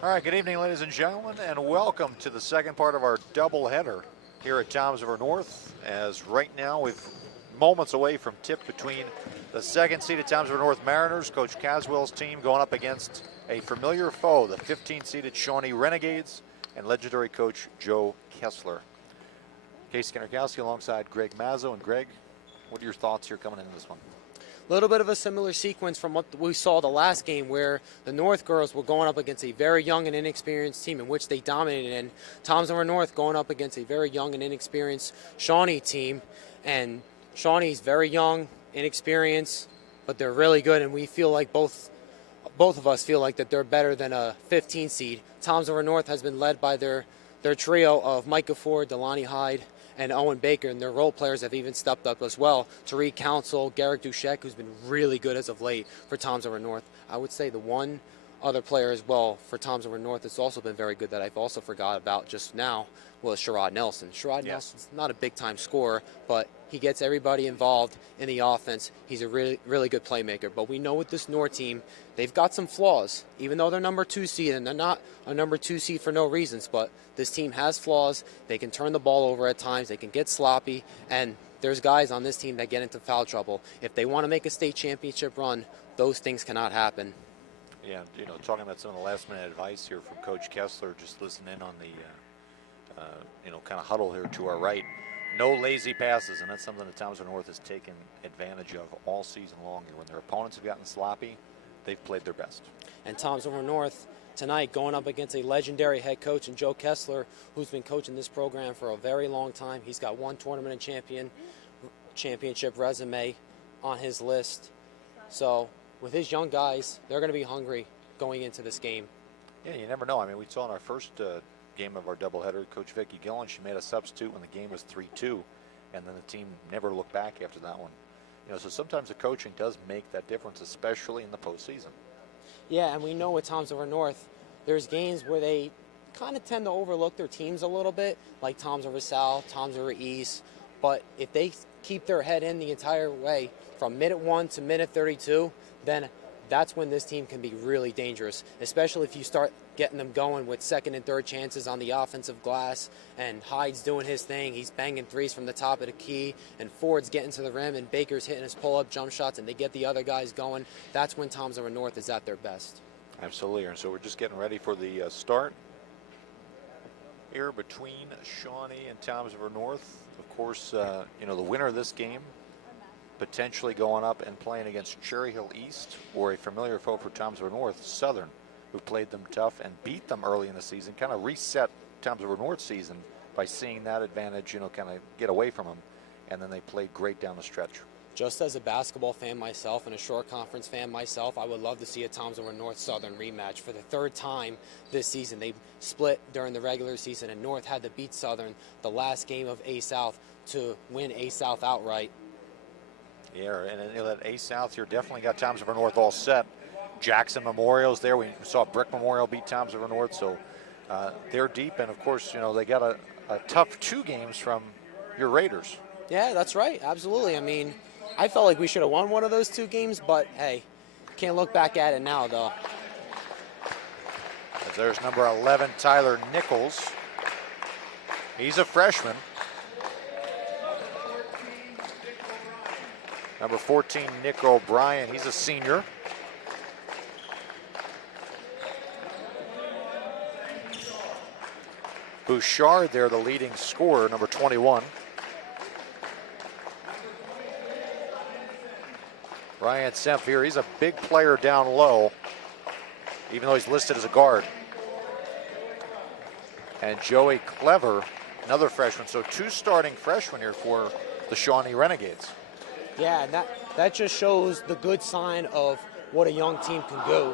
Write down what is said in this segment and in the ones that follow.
All right, good evening, ladies and gentlemen, and welcome to the second part of our doubleheader here at Toms River North. As right now, we're moments away from tip between the second-seeded Toms River North Mariners, Coach Caswell's team, going up against a familiar foe, the 15th-seeded Shawnee Renegades, and legendary coach Joe Kessler. Casey Kennerkowski alongside Greg Mazzo. And Greg, what are your thoughts here coming into this one? A little bit of a similar sequence from what we saw the last game, where the North girls were going up against a very young and inexperienced team in which they dominated, and Toms River North going up against a very young and inexperienced Shawnee team. And Shawnee's very young, inexperienced, but they're really good, and we feel like both of us feel like that they're better than a 15 seed. Toms River North has been led by their trio of Micah Ford, Delaney Hyde, and Owen Baker, and their role players have even stepped up as well. Tariq Council, Garrick Duchek, who's been really good as of late for Toms River North. I would say the one other player as well for Toms River North that's also been very good that I've also forgot about just now was Sherrod Nelson. Sherrod Nelson's not a big-time scorer, but he gets everybody involved in the offense. He's a really, really good playmaker. But we know with this North team, they've got some flaws. Even though they're number 2 seed, and they're not a number 2 seed for no reasons, but this team has flaws. They can turn the ball over at times. They can get sloppy, and there's guys on this team that get into foul trouble. If they want to make a state championship run, those things cannot happen. Yeah, talking about some of the last-minute advice here from Coach Kessler, just listening in on the kind of huddle here to our right. No lazy passes, and that's something that Toms River North has taken advantage of all season long. And when their opponents have gotten sloppy, they've played their best. And Toms River North tonight going up against a legendary head coach in Joe Kessler, who's been coaching this program for a very long time. He's got one tournament and championship resume on his list. So with his young guys, they're going to be hungry going into this game. Yeah, you never know. I mean, we saw in our first game of our doubleheader, Coach Vicki Gillen, she made a substitute when the game was 3-2, and then the team never looked back after that one. So sometimes the coaching does make that difference, especially in the postseason. Yeah, and we know with Toms River North, there's games where they kind of tend to overlook their teams a little bit, like Toms River South, Toms River East. But if they keep their head in the entire way from minute 1 to minute 32, then that's when this team can be really dangerous, especially if you start getting them going with second and third chances on the offensive glass, and Hyde's doing his thing. He's banging threes from the top of the key, and Ford's getting to the rim, and Baker's hitting his pull-up jump shots, and they get the other guys going. That's when Toms River North is at their best. Absolutely, and so we're just getting ready for the start here between Shawnee and Toms River North. Of course, the winner of this game potentially going up and playing against Cherry Hill East, or a familiar foe for Toms River North, Southern, who played them tough and beat them early in the season, kind of reset Toms River North season by seeing that advantage, kind of get away from them, and then they played great down the stretch. Just as a basketball fan myself and a short conference fan myself, I would love to see a Toms River North Southern rematch for the third time this season. They split during the regular season, and North had to beat Southern the last game of A South to win A South outright. Yeah, and that A South here definitely got Toms River North all set. Jackson Memorial's there. We saw Brick Memorial beat Toms River North, so they're deep. And of course, they got a tough 2 games from your Raiders. Yeah, that's right. Absolutely. I mean, I felt like we should have won one of those 2 games, but hey, can't look back at it now, though. As there's number 11, Tyler Nichols. He's a freshman. Number 14, Nick O'Brien. He's a senior. Bouchard there, the leading scorer, number 21. Ryan Sempier, he's a big player down low, even though he's listed as a guard. And Joey Clever, another freshman. So 2 starting freshmen here for the Shawnee Renegades. Yeah, and that just shows the good sign of what a young team can do.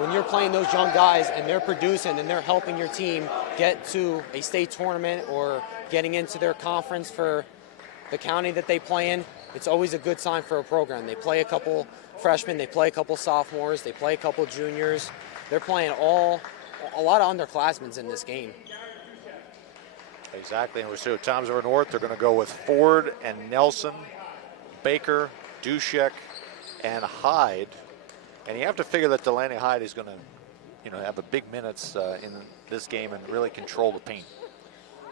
When you're playing those young guys and they're producing and they're helping your team get to a state tournament or getting into their conference for the county that they play in, it's always a good sign for a program. They play a couple freshmen, they play a couple sophomores, they play a couple juniors. They're playing a lot of underclassmen in this game. Exactly, and we see Toms River North, they're going to go with Ford and Nelson, Baker, Dushek, and Hyde. And you have to figure that Delaney Hyde is going to have a big minutes in this game and really control the paint.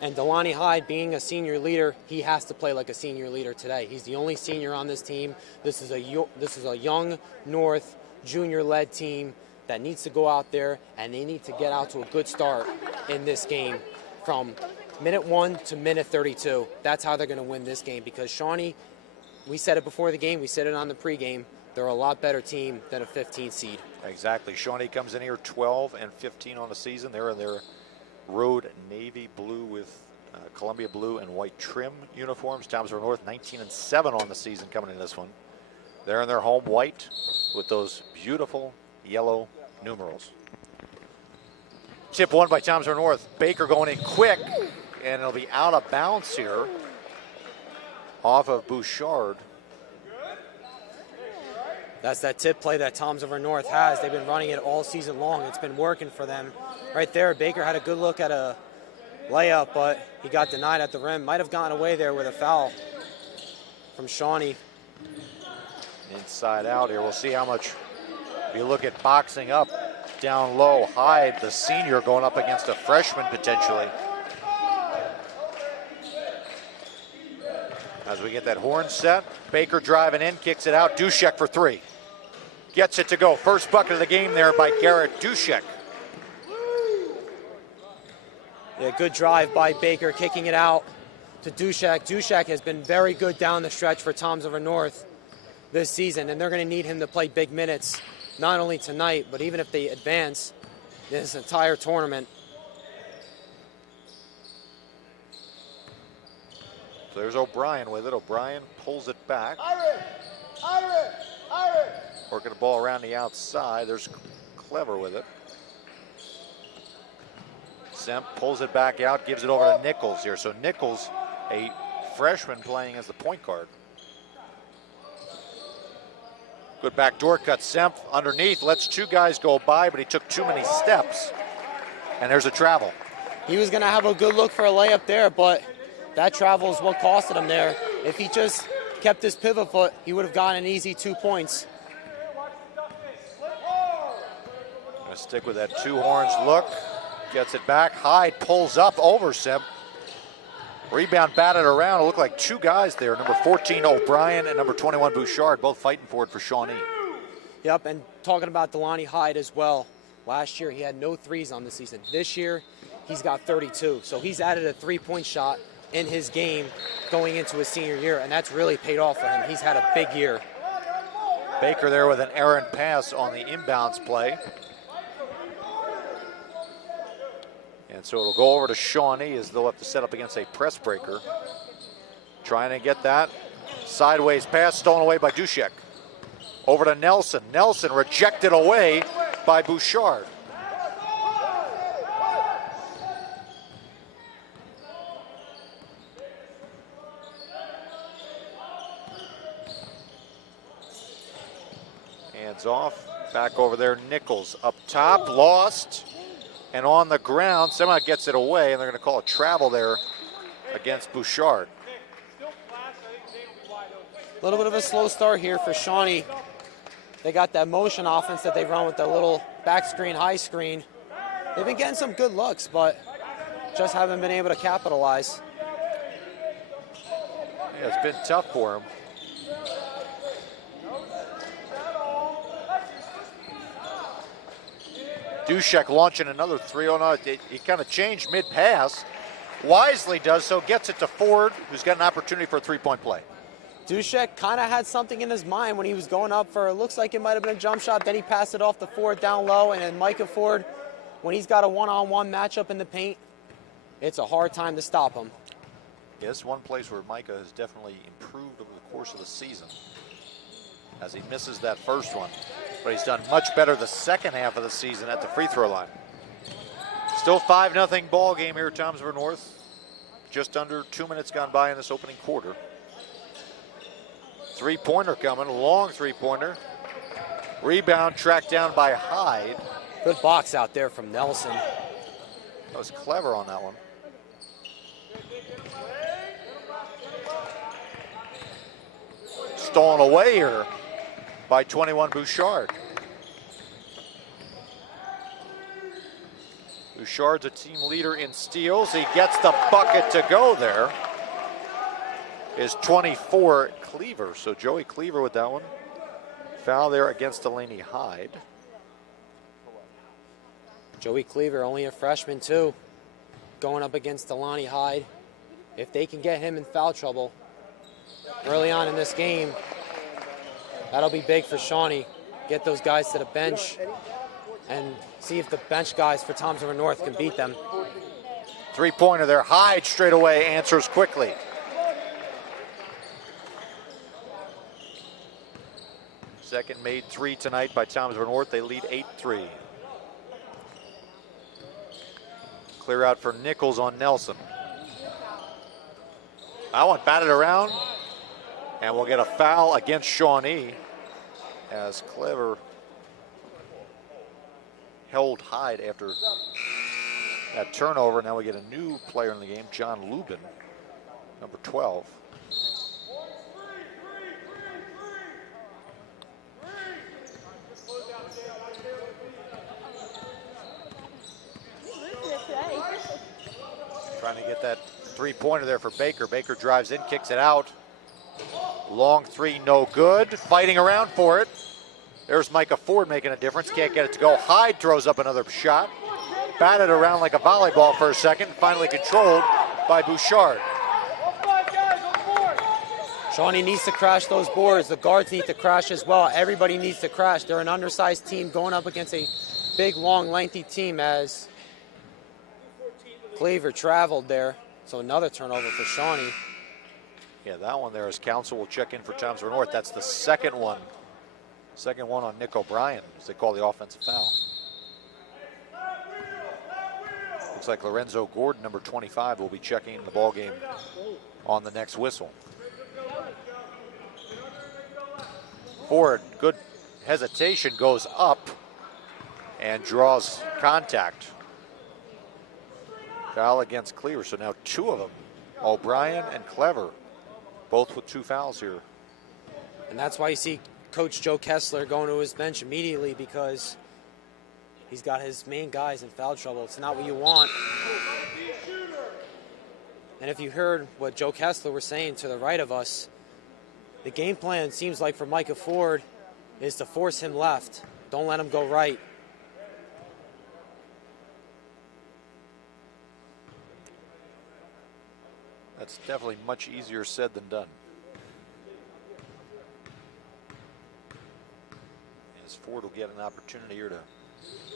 And Delani Hyde, being a senior leader, he has to play like a senior leader today. He's the only senior on this team. This is a young North junior-led team that needs to go out there, and they need to get out to a good start in this game from minute 1 to minute 32. That's how they're going to win this game, because Shawnee, we said it before the game, we said it on the pregame, they're a lot better team than a 15 seed. Exactly. Shawnee comes in here 12 and 15 on the season. They're in their road navy blue with Columbia blue and white trim uniforms. Toms River North 19 and 7 on the season coming in this one. They're in their home white with those beautiful yellow numerals. Tip won by Toms River North. Baker going in quick, and it'll be out of bounds here off of Bouchard. That's that tip play that Toms River North has. They've been running it all season long. It's been working for them. Right there, Baker had a good look at a layup, but he got denied at the rim. Might have gotten away there with a foul from Shawnee. Inside out here. We'll see how much. If you look at boxing up down low, Hyde, the senior, going up against a freshman potentially. As we get that horn set, Baker driving in, kicks it out. Duszek for 3. Gets it to go. First bucket of the game there by Garrett Duszek. Yeah, good drive by Baker, kicking it out to Duszek. Duszek has been very good down the stretch for Toms River North this season, and they're going to need him to play big minutes, not only tonight, but even if they advance this entire tournament. So there's O'Brien with it. O'Brien pulls it back. Working the ball around the outside. There's Clever with it. Semp pulls it back out, gives it over to Nichols here. So Nichols, a freshman, playing as the point guard. Good backdoor cut. Semp underneath, lets 2 guys go by, but he took too many steps. And there's a travel. He was going to have a good look for a layup there, but that travel is what costed him there. If he just kept his pivot foot, he would have gotten an easy 2 points. Gonna stick with that 2 horns look. Gets it back. Hyde pulls up over Semp. Rebound batted around. It looked like 2 guys there. Number 14, O'Brien, and number 21, Bouchard, both fighting for it for Shawnee. Yep, and talking about Delani Hyde as well. Last year, he had no threes on the season. This year, he's got 32. So he's added a 3-point shot in his game going into his senior year, and that's really paid off for him. He's had a big year. Baker there with an errant pass on the inbounds play. And so it'll go over to Shawnee as they'll have to set up against a press breaker. Trying to get that sideways pass stolen away by Duszek. Over to Nelson. Nelson rejected away by Bouchard. Hands off. Back over there. Nichols up top. Lost. And on the ground, somehow gets it away, and they're going to call a travel there against Bouchard. A little bit of a slow start here for Shawnee. They got that motion offense that they run with the little back screen, high screen. They've been getting some good looks, but just haven't been able to capitalize. Yeah, it's been tough for him. Duszek launching another 3. Oh no, he kind of changed mid-pass. Wisely does so, gets it to Ford, who's got an opportunity for a 3-point play. Duszek kind of had something in his mind when he was going up for, it looks like it might have been a jump shot, then he passed it off to Ford down low, and then Micah Ford, when he's got a one-on-one matchup in the paint, it's a hard time to stop him. Yeah, this is one place where Micah has definitely improved over the course of the season, as he misses that first one. But he's done much better the second half of the season at the free throw line. Still 5-0 ball game here at Toms River North. Just under 2 minutes gone by in this opening quarter. 3-pointer coming, long 3-pointer. Rebound tracked down by Hyde. Good box out there from Nelson. That was clever on that one. Stolen away here by 21 Bouchard. Bouchard's a team leader in steals. He gets the bucket to go there. Is 24 Cleaver. So Joey Cleaver with that one. Foul there against Delaney Hyde. Joey Cleaver, only a freshman too, going up against Delaney Hyde. If they can get him in foul trouble early on in this game, that'll be big for Shawnee. Get those guys to the bench and see if the bench guys for Toms River North can beat them. Three-pointer there. Hyde straight away answers quickly. Second made three tonight by Toms River North. They lead 8-3. Clear out for Nichols on Nelson. That one batted around, and we'll get a foul against Shawnee as Clever held Hyde after that turnover. Now we get a new player in the game, John Lubin, number 12. Trying to get that three-pointer there for Baker. Baker drives in, kicks it out. Long three, no good. Fighting around for it. There's Micah Ford making a difference. Can't get it to go. Hyde throws up another shot. Batted around like a volleyball for a second. Finally controlled by Bouchard. Shawnee needs to crash those boards. The guards need to crash as well. Everybody needs to crash. They're an undersized team going up against a big, long, lengthy team as Cleaver traveled there. So another turnover for Shawnee. Yeah, that one there as counsel will check in for Toms River North. That's the second one. Second one on Nick O'Brien as they call the offensive foul. Looks like Lorenzo Gordon, number 25, will be checking in the ball game on the next whistle. Ford, good hesitation, goes up and draws contact. Foul against Cleaver, so now two of them, O'Brien and Clever, both with two fouls here. And that's why you see Coach Joe Kessler going to his bench immediately, because he's got his main guys in foul trouble. It's not what you want. And if you heard what Joe Kessler was saying to the right of us, the game plan seems like for Micah Ford is to force him left. Don't let him go right. That's definitely much easier said than done. As Ford will get an opportunity here to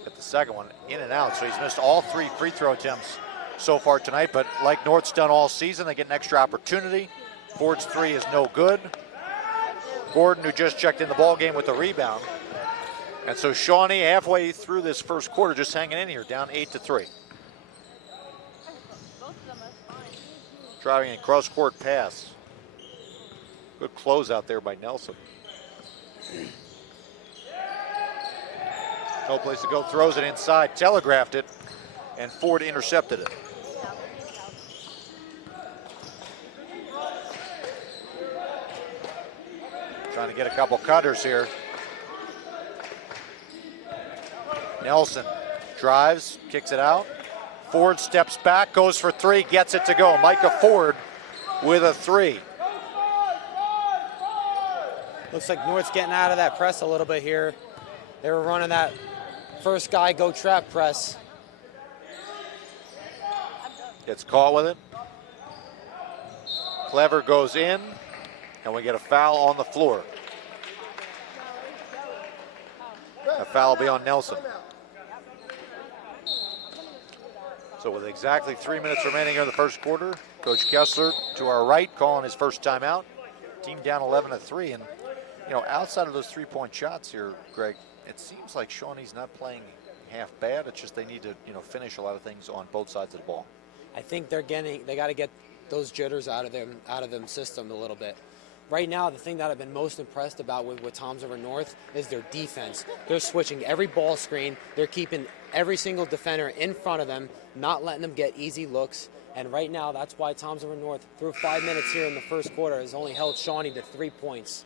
get the second one in and out. So he's missed all three free throw attempts so far tonight, but like North's done all season, they get an extra opportunity. Ford's three is no good. Gordon, who just checked in the ball game with a rebound. And so Shawnee, halfway through this first quarter, just hanging in here, down 8-3. Driving a cross-court pass. Good close out there by Nelson. No place to go, throws it inside, telegraphed it, and Ford intercepted it. Trying to get a couple cutters here. Nelson drives, kicks it out. Ford steps back, goes for three, gets it to go. Micah Ford with a three. Looks like North's getting out of that press a little bit here. They were running that first guy go trap press. Gets caught with it. Clever goes in, and we get a foul on the floor. A foul will be on Nelson. So with exactly 3 minutes remaining here in the first quarter, Coach Kessler to our right calling his first timeout. Team down 11-3, and you know, outside of those three-point shots here, Greg, it seems like Shawnee's not playing half bad. It's just they need to, you know, finish a lot of things on both sides of the ball. I think they got to get those jitters out of them system a little bit. Right now, the thing that I've been most impressed about with Toms River North is their defense. They're switching every ball screen. They're keeping every single defender in front of them, not letting them get easy looks. And right now, that's why Toms River North, through 5 minutes here in the first quarter, has only held Shawnee to 3 points.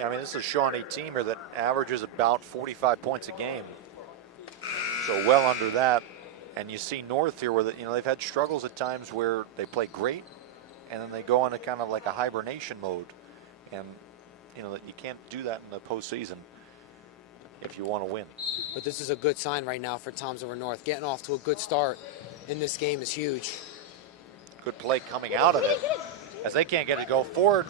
Yeah, I mean, this is a Shawnee team here that averages about 45 points a game. So well under that. And you see North here where they've had struggles at times where they play great and then they go into kind of like a hibernation mode. And you can't do that in the postseason if you want to win. But this is a good sign right now for Toms River North. Getting off to a good start in this game is huge. Good play coming out of it as they can't get it to go forward.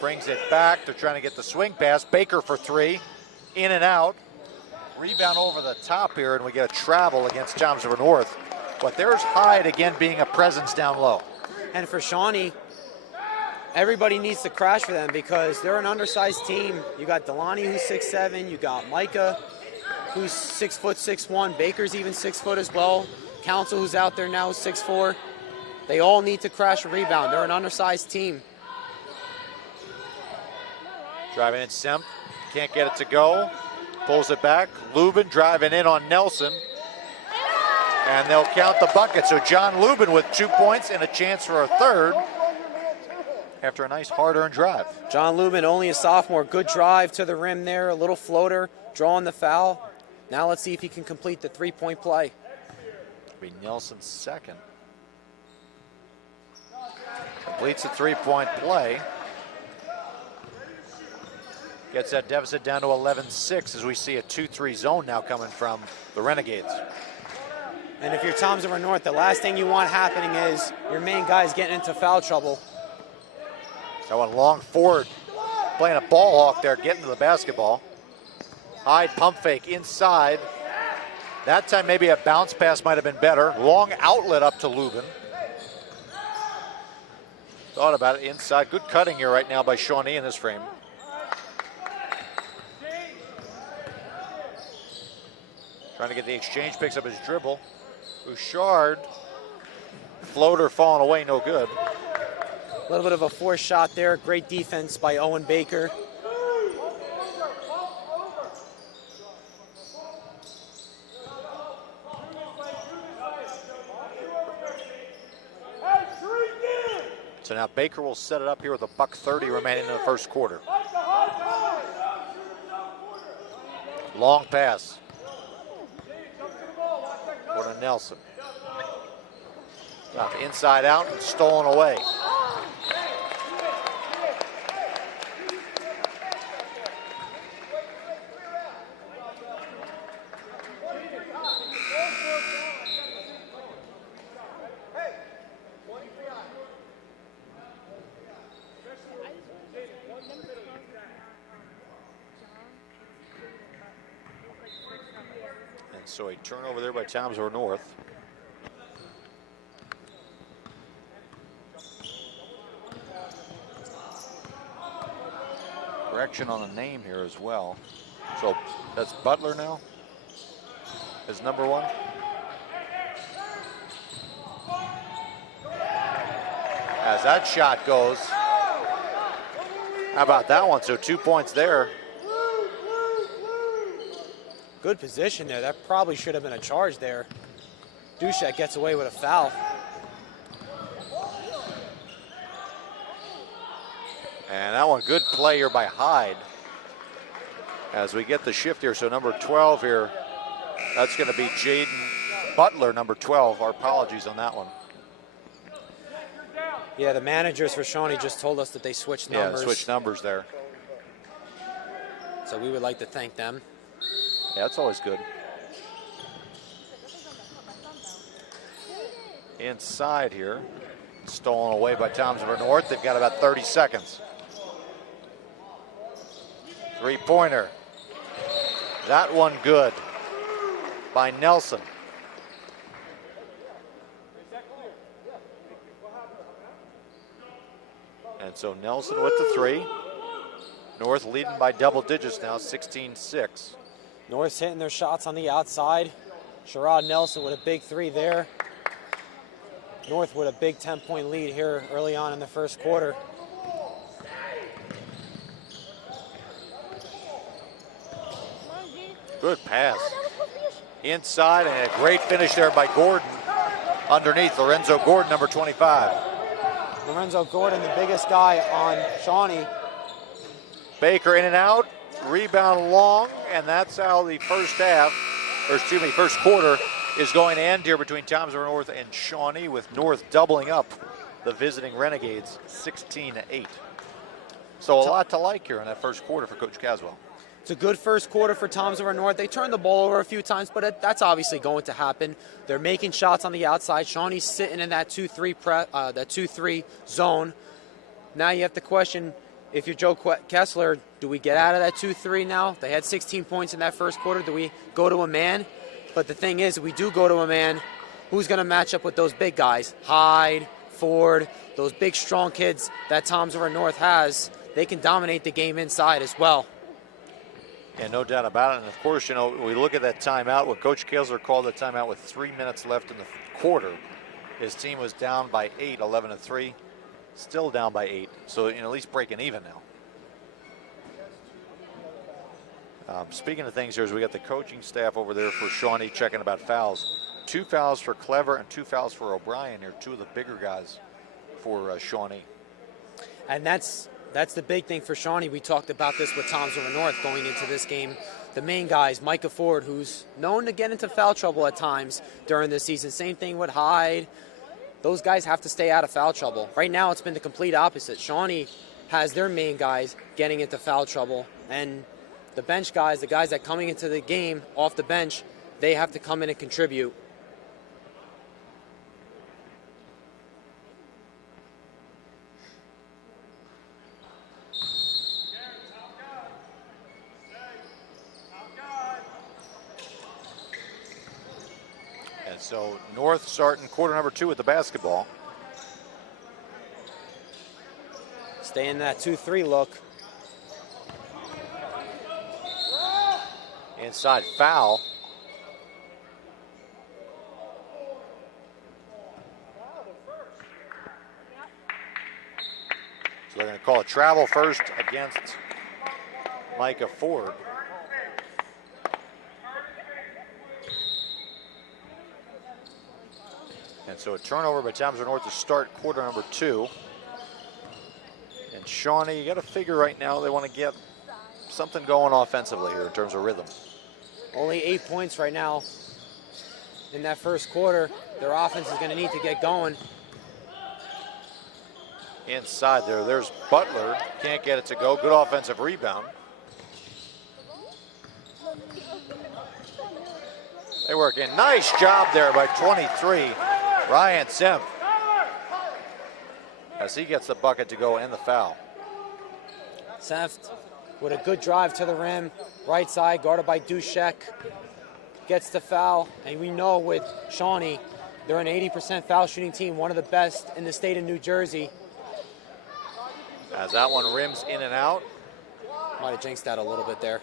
Brings it back. They're trying to get the swing pass. Baker for three. In and out. Rebound over the top here, and we get a travel against Toms River North. But there's Hyde again being a presence down low. And for Shawnee, everybody needs to crash for them because they're an undersized team. You got Delani, who's 6'7", you got Micah, who's 6 foot 6'1", Baker's even 6 foot as well. Council, who's out there now, is 6'4". They all need to crash a rebound. They're an undersized team. Driving in Semp, can't get it to go. Pulls it back. Lubin driving in on Nelson. And they'll count the bucket. So John Lubin with 2 points and a chance for a third after a nice hard-earned drive. John Lubin, only a sophomore. Good drive to the rim there. A little floater, drawing the foul. Now let's see if he can complete the three-point play. It'll be Nelson's second. Completes the three-point play. Gets that deficit down to 11-6 as we see a 2-3 zone now coming from the Renegades. And if you're Toms River North, the last thing you want happening is your main guy's getting into foul trouble. That one long forward, playing a ball hawk there, getting to the basketball. Hyde pump fake inside. That time maybe a bounce pass might have been better. Long outlet up to Lubin. Thought about it inside. Good cutting here right now by Shawnee in this frame. Trying to get the exchange, picks up his dribble. Bouchard, floater falling away, no good. A little bit of a forced shot there. Great defense by Owen Baker. So now Baker will set it up here with a $1:30 remaining in the first quarter. Long pass. Over to Nelson. Got the inside out, stolen away. So a turnover there by Toms River North. Correction on the name here as well. So that's Butler now as number one. As that shot goes. How about that one? So 2 points there. Good position there. That probably should have been a charge there. Dushek gets away with a foul. And that one, good play here by Hyde. As we get the shift here, so number 12 here, that's going to be Jaden Butler, number 12. Our apologies on that one. Yeah, the managers for Shawnee just told us that they switched numbers. Yeah, switched numbers there. So we would like to thank them. Yeah, that's always good. Inside here, stolen away by Toms River North. They've got about 30 seconds. Three-pointer. That one good by Nelson. And so Nelson with the three. North leading by double digits now, 16-6. North's hitting their shots on the outside. Sherrod Nelson with a big three there. North with a big 10-point lead here early on in the first quarter. Good pass. Inside, and a great finish there by Gordon. Underneath, Lorenzo Gordon, number 25. Lorenzo Gordon, the biggest guy on Shawnee. Baker in and out. rebound long, and that's how the first quarter is going to end here between Toms River North and Shawnee, with North doubling up the visiting Renegades 16-8. So a lot to like here in that first quarter for Coach Caswell. It's a good first quarter for Toms River North. They turned the ball over a few times, but that's obviously going to happen. They're making shots on the outside. Shawnee's sitting in that 2-3 zone. Now you have to question, if you're Joe Kessler, do we get out of that 2-3 now? They had 16 points in that first quarter. Do we go to a man? But the thing is, if we do go to a man, who's going to match up with those big guys? Hyde, Ford, those big, strong kids that Toms River North has. They can dominate the game inside as well. Yeah, no doubt about it. And of course, you know, we look at that timeout. When Coach Kessler called the timeout with 3 minutes left in the quarter, his team was down by 8, 11-3. Still down by 8, so at least breaking even now. Speaking of things here, we got the coaching staff over there for Shawnee checking about fouls. 2 fouls for Clever and 2 fouls for O'Brien here, 2 of the bigger guys for Shawnee. And that's the big thing for Shawnee. We talked about this with Toms River North going into this game. The main guys, Micah Ford, who's known to get into foul trouble at times during this season. Same thing with Hyde. Those guys have to stay out of foul trouble. Right now, it's been the complete opposite. Shawnee has their main guys getting into foul trouble, and the bench guys, the guys that coming into the game off the bench, they have to come in and contribute. So North starting quarter number 2 with the basketball. Stay in that 2-3 look. Inside foul. So they're going to call a travel first against Micah Ford. And so a turnover by Toms River North to start quarter number 2. And Shawnee, you got to figure right now they want to get something going offensively here in terms of rhythm. Only 8 points right now in that first quarter. Their offense is going to need to get going. Inside there's Butler. Can't get it to go. Good offensive rebound. They work in. Nice job there by 23. Ryan Semp, as he gets the bucket to go and the foul. Seft with a good drive to the rim, right side, guarded by Dushek, gets the foul. And we know with Shawnee, they're an 80% foul shooting team, one of the best in the state of New Jersey. As that one rims in and out. Might have jinxed that a little bit there.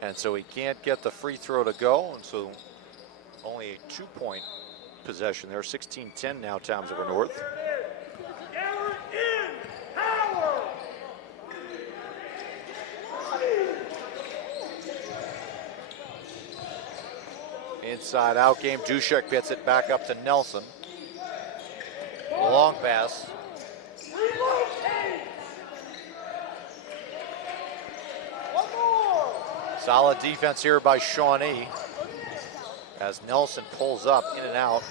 And so he can't get the free throw to go, and so only a 2-point possession there. 16-10 now, Toms River North. Inside out game, Dushek gets it back up to Nelson. Long pass. Solid defense here by Shawnee as Nelson pulls up in and out.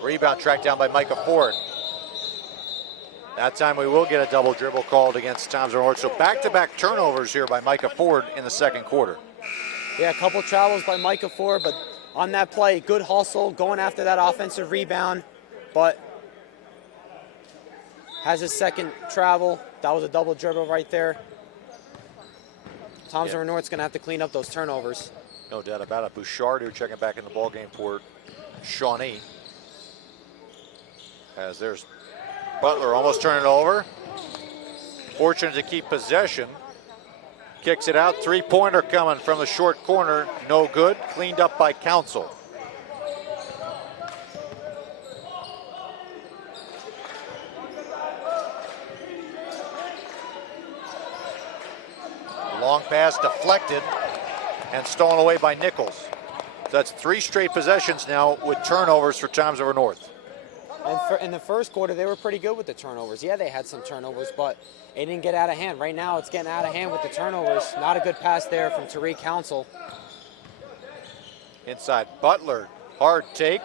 Rebound tracked down by Micah Ford. That time we will get a double dribble called against Toms River North. So back-to-back turnovers here by Micah Ford in the second quarter. Yeah, a couple travels by Micah Ford, but on that play, good hustle, going after that offensive rebound, but has his second travel. That was a double dribble right there. Toms River North's going to have to clean up those turnovers. No doubt about it. Bouchard here checking back in the ballgame for Shawnee. As there's Butler almost turning it over. Fortunate to keep possession. Kicks it out. Three-pointer coming from the short corner. No good. Cleaned up by Council. Long pass deflected and stolen away by Nichols. So that's 3 straight possessions now with turnovers for Toms River North. And in the first quarter, they were pretty good with the turnovers. Yeah, they had some turnovers, but it didn't get out of hand. Right now, it's getting out of hand with the turnovers. Not a good pass there from Tariq Council. Inside Butler, hard take.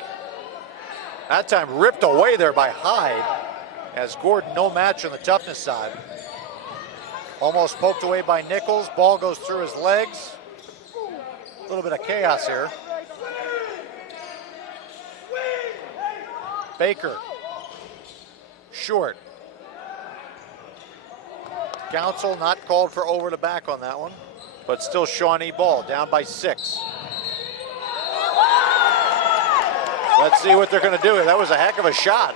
That time ripped away there by Hyde, as Gordon no match on the toughness side. Almost poked away by Nichols. Ball goes through his legs. A little bit of chaos here. Baker, short. Council not called for over the back on that one, but still Shawnee ball, down by 6. Let's see what they're going to do. That was a heck of a shot.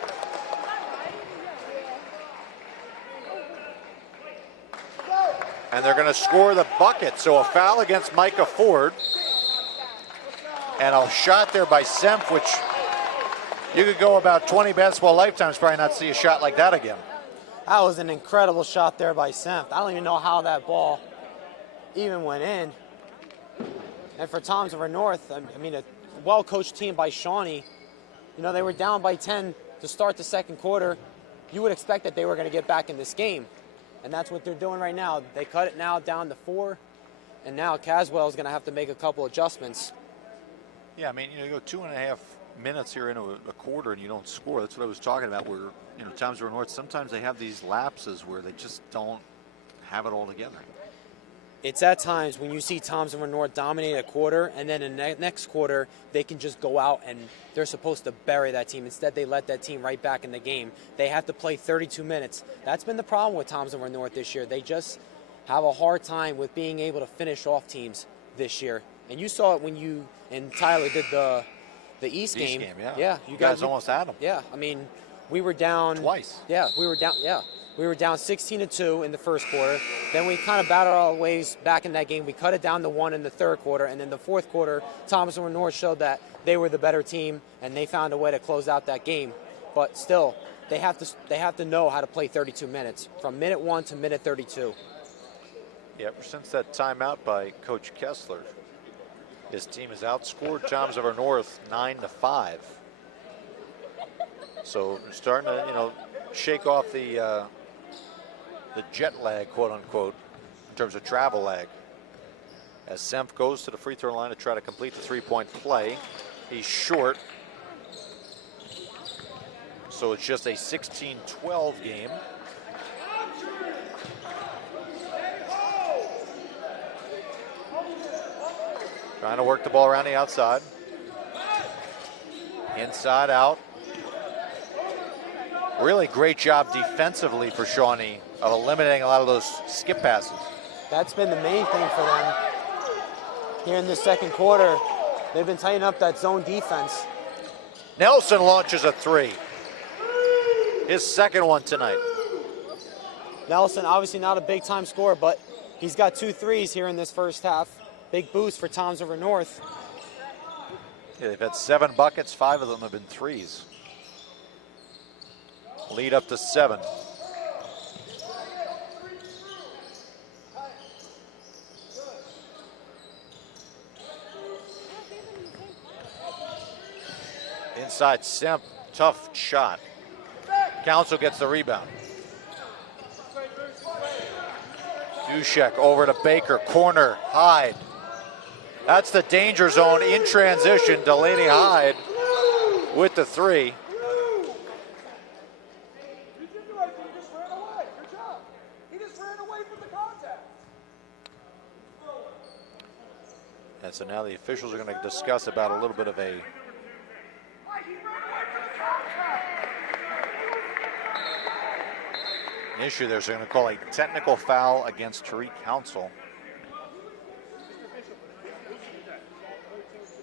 And they're going to score the bucket. So a foul against Micah Ford. And a shot there by Semp, which you could go about 20 basketball lifetimes, probably not see a shot like that again. That was an incredible shot there by Semp. I don't even know how that ball even went in. And for Toms River North, I mean, a well-coached team by Shawnee. You know, they were down by 10 to start the second quarter. You would expect that they were going to get back in this game. And that's what they're doing right now. They cut it now down to 4. And now Caswell is going to have to make a couple adjustments. Yeah, I mean, you go 2.5 minutes here into a quarter and you don't score. That's what I was talking about, where, you know, Toms River North, sometimes they have these lapses where they just don't have it all together. It's at times when you see Toms River North dominate a quarter, and then in the next quarter, they can just go out and they're supposed to bury that team. Instead, they let that team right back in the game. They have to play 32 minutes. That's been the problem with Toms River North this year. They just have a hard time with being able to finish off teams this year. And you saw it when you and Tyler did the East game. Yeah, you guys almost had them. Yeah, I mean, we were down twice. Yeah, we were down. Yeah, we were down 16-2 in the first quarter. Then we kind of battled our ways back in that game. We cut it down to 1 in the third quarter, and then the fourth quarter, Toms River North showed that they were the better team, and they found a way to close out that game. But still, they have to know how to play 32 minutes from minute 1 to minute 32. Yeah, ever since that timeout by Coach Kessler, his team has outscored Toms River North 9-5. So they're starting to, you know, shake off the jet lag, quote unquote, in terms of travel lag. As Semp goes to the free throw line to try to complete the 3-point play, he's short. So it's just a 16-12 game. Trying to work the ball around the outside. Inside out. Really great job defensively for Shawnee of eliminating a lot of those skip passes. That's been the main thing for them here in the second quarter. They've been tightening up that zone defense. Nelson launches a 3. His second one tonight. Nelson, obviously not a big-time scorer, but he's got 2 threes here in this first half. Big boost for Toms River North. Yeah, they've had 7 buckets, 5 of them have been 3s. Lead up to 7. Inside Semp, tough shot. Council gets the rebound. Dushek over to Baker, corner, Hyde. That's the danger zone in transition. Delaney Hyde with the 3. And so now the officials are going to discuss about a little bit of a issue there. So they're going to call a technical foul against Tariq Council.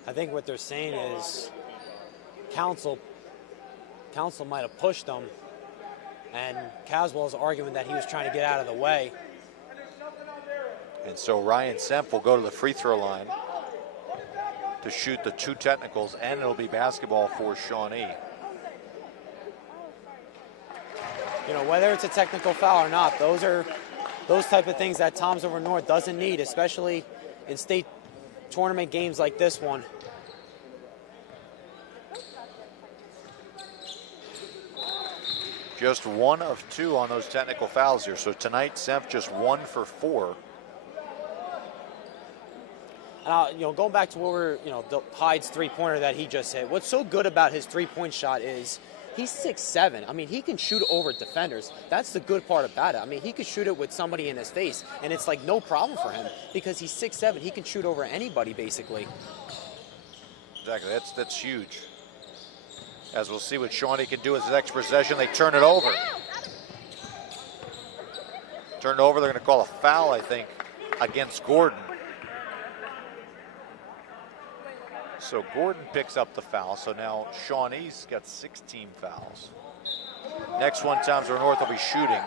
I think what they're saying is Council might have pushed him, and Caswell's arguing that he was trying to get out of the way. And so Ryan Semp will go to the free throw line to shoot the 2 technicals, and it'll be basketball for Shawnee. You know, whether it's a technical foul or not, those are those type of things that Toms River North doesn't need, especially in state tournament games like this one. Just 1 of 2 on those technical fouls here. So tonight, Semp just 1 for 4. And going back to what the Hyde's three-pointer that he just hit. What's so good about his three-point shot is he's 6'7". I mean, he can shoot over defenders. That's the good part about it. I mean, he could shoot it with somebody in his face, and it's like no problem for him because he's 6'7". He can shoot over anybody, basically. Exactly. That's huge. As we'll see what Shawnee can do as his next possession. They turn it over. Turn it over. They're going to call a foul, I think, against Gordon. So Gordon picks up the foul. So now Shawnee's got 16 fouls. Next one, Townsville North will be shooting.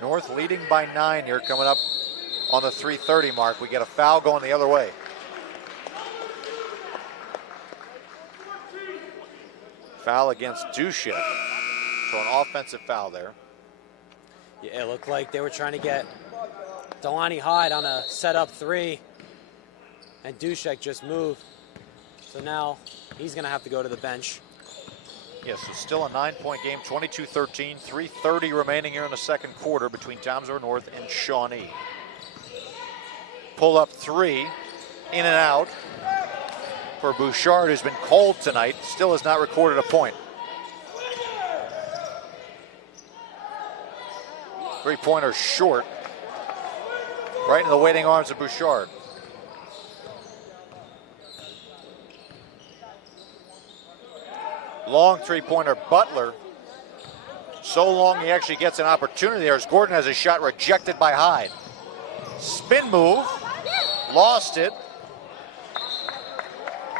North leading by 9 here, coming up on the 3:30 mark. We get a foul going the other way. Foul against Dushek. So an offensive foul there. Yeah, it looked like they were trying to get Delaney Hyde on a set-up 3, and Dushek just moved. So now he's going to have to go to the bench. Yeah, so still a 9-point game, 22-13, 3:30 remaining here in the second quarter between Townsville North and Shawnee. Pull up 3, in and out for Bouchard, who's been cold tonight, still has not recorded a point. Three-pointer short, right into the waiting arms of Bouchard. Long three-pointer, Butler. So long he actually gets an opportunity there as Gordon has a shot rejected by Hyde. Spin move, lost it.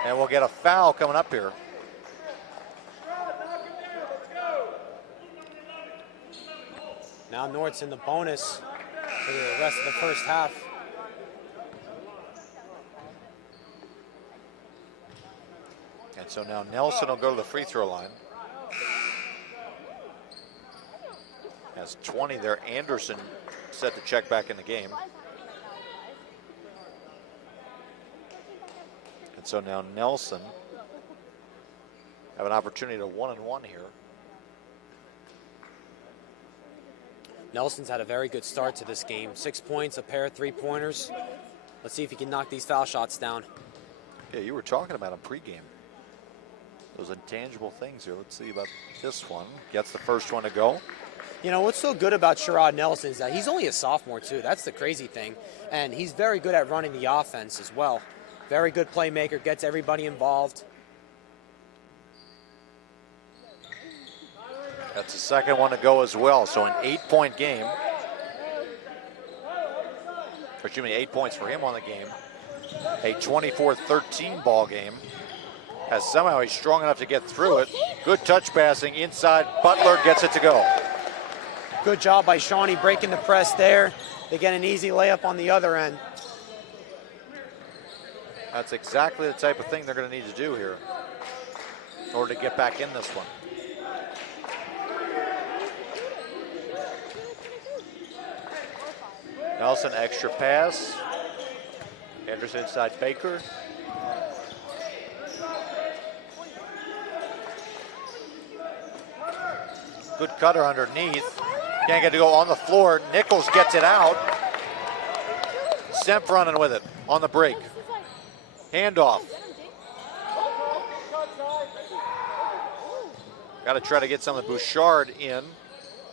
And we'll get a foul coming up here. Now North's in the bonus for the rest of the first half. And so now Nelson will go to the free throw line. Has 20 there. Anderson set to check back in the game. And so now Nelson have an opportunity to 1-and-1 here. Nelson's had a very good start to this game. 6 points, a pair of three-pointers. Let's see if he can knock these foul shots down. Yeah, you were talking about him pregame. Those intangible things here. Let's see about this one. Gets the first one to go. You know, what's so good about Sherrod Nelson is that he's only a sophomore, too. That's the crazy thing. And he's very good at running the offense as well. Very good playmaker, gets everybody involved. That's the second one to go as well. So an 8-point game. Or excuse me, 8 points for him on the game. A 24-13 ball game. As somehow he's strong enough to get through it. Good touch passing inside. Butler gets it to go. Good job by Shawnee breaking the press there. They get an easy layup on the other end. That's exactly the type of thing they're going to need to do here in order to get back in this one. Nelson, extra pass. Anderson inside Baker. Good cutter underneath. Can't get to go on the floor. Nichols gets it out. Semp running with it on the break. Handoff. Got to try to get some of Bouchard in.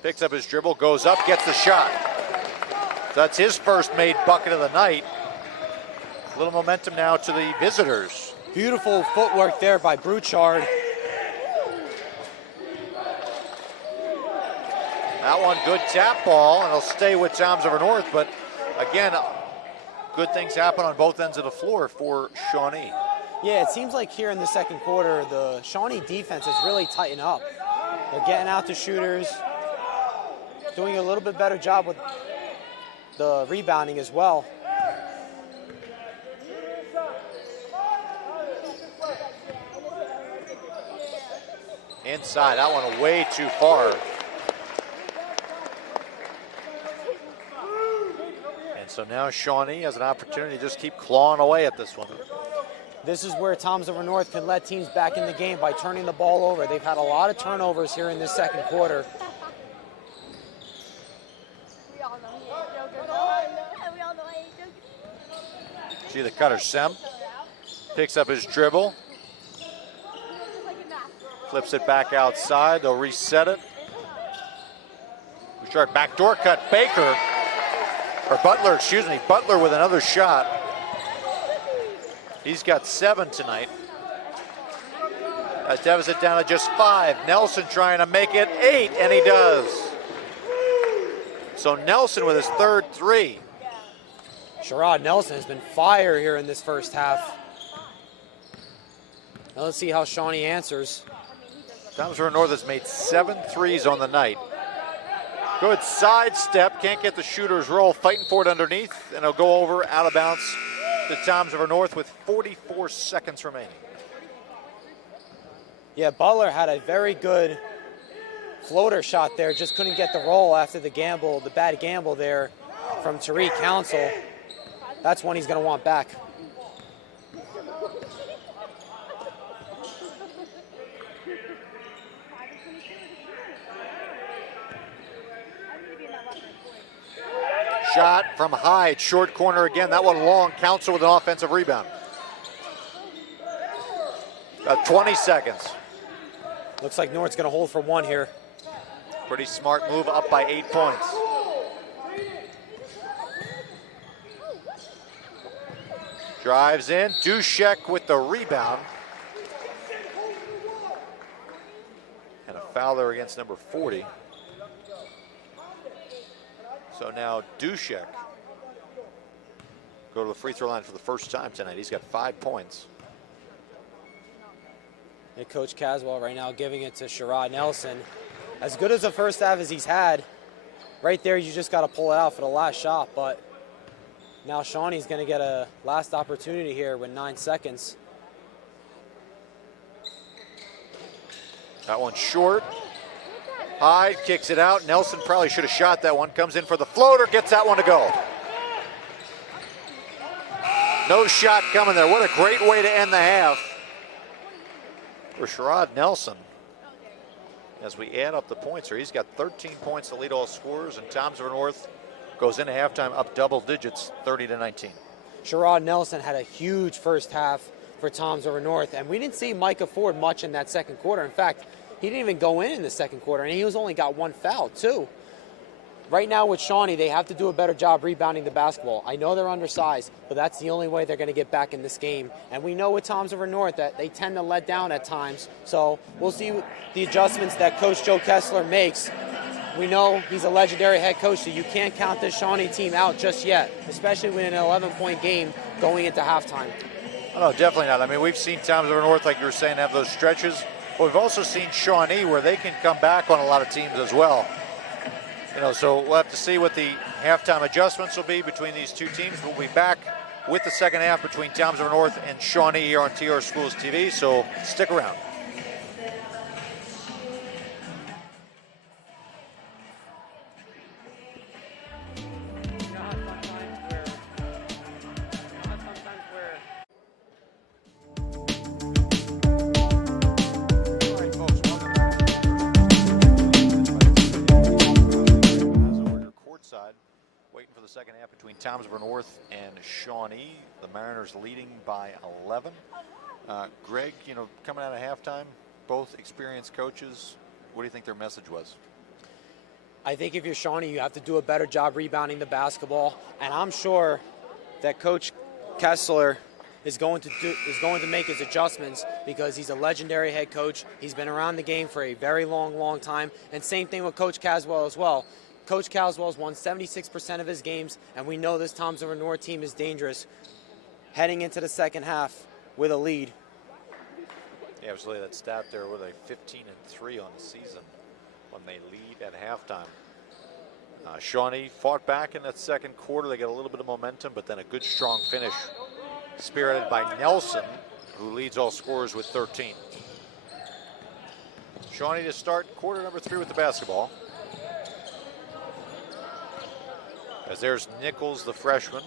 Picks up his dribble, goes up, gets the shot. So that's his first made bucket of the night. A little momentum now to the visitors. Beautiful footwork there by Bouchard. That one, good tap ball, and it'll stay with Townsville North. But again, good things happen on both ends of the floor for Shawnee. Yeah, it seems like here in the second quarter, the Shawnee defense has really tightened up. They're getting out the shooters, doing a little bit better job with the rebounding as well. Inside, that one way too far. So now Shawnee has an opportunity to just keep clawing away at this one. This is where Toms River North can let teams back in the game by turning the ball over. They've had a lot of turnovers here in this second quarter. See the cutter, Sem. Picks up his dribble. Flips it back outside. They'll reset it. We start backdoor cut. Baker, or Butler, excuse me. Butler with another shot. He's got 7 tonight. That deficit down to just 5. Nelson trying to make it 8, and he does. So Nelson with his third 3. Sherrod Nelson has been fire here in this first half. Now let's see how Shawnee answers. Toms River North has made 7 threes on the night. Good sidestep, can't get the shooter's roll, fighting for it underneath, and it'll go over out of bounds to Toms River North with 44 seconds remaining. Yeah, Butler had a very good floater shot there, just couldn't get the roll after the gamble, the bad gamble there from Tariq Council. That's one he's going to want back. Shot from Hyde, short corner again. That one long. Council with an offensive rebound. 20 seconds. Looks like North's going to hold for 1 here. Pretty smart move, up by 8 points. Drives in. Dushek with the rebound. And a foul there against number 40. So now Dushek go to the free throw line for the first time tonight. He's got 5 points. And Coach Caswell right now giving it to Sherrod Nelson. As good as the first half as he's had, right there you just got to pull it out for the last shot. But now Shawnee's going to get a last opportunity here with 9 seconds. That one's short. Hyde kicks it out. Nelson probably should have shot that one. Comes in for the floater, gets that one to go. No shot coming there. What a great way to end the half for Sherrod Nelson. As we add up the points here, he's got 13 points to lead all scorers, and Toms River North goes into halftime up double digits, 30-19. Sherrod Nelson had a huge first half for Toms River North, and we didn't see Micah Ford much in that second quarter. In fact, he didn't even go in the second quarter, and he was only got 1 foul, too. Right now with Shawnee, they have to do a better job rebounding the basketball. I know they're undersized, but that's the only way they're going to get back in this game. And we know with Toms River North that they tend to let down at times. So we'll see the adjustments that Coach Joe Kessler makes. We know he's a legendary head coach, so you can't count this Shawnee team out just yet, especially with an 11-point game going into halftime. Oh, no, definitely not. I mean, we've seen Toms River North, like you were saying, have those stretches. But we've also seen Shawnee where they can come back on a lot of teams as well. You know, so we'll have to see what the halftime adjustments will be between these two teams. We'll be back with the second half between Toms River North and Shawnee here on TR Schools TV, so stick around. Waiting for the second half between Toms River North and Shawnee. The Mariners leading by 11. Greg, you know, coming out of halftime, both experienced coaches, what do you think their message was? I think if you're Shawnee, you have to do a better job rebounding the basketball, and I'm sure that Coach Kessler is going to make his adjustments because he's a legendary head coach. He's been around the game for a very long time, and same thing with Coach Caswell as well. Coach Caswell's won 76% of his games, and we know this Toms River North team is dangerous heading into the second half with a lead. Yeah, absolutely. That stat there with a 15-3 on the season when they lead at halftime. Shawnee fought back in that second quarter. They got a little bit of momentum, but then a good, strong finish spirited by Nelson, who leads all scorers with 13. Shawnee to start quarter number 3 with the basketball. As there's Nichols, the freshman.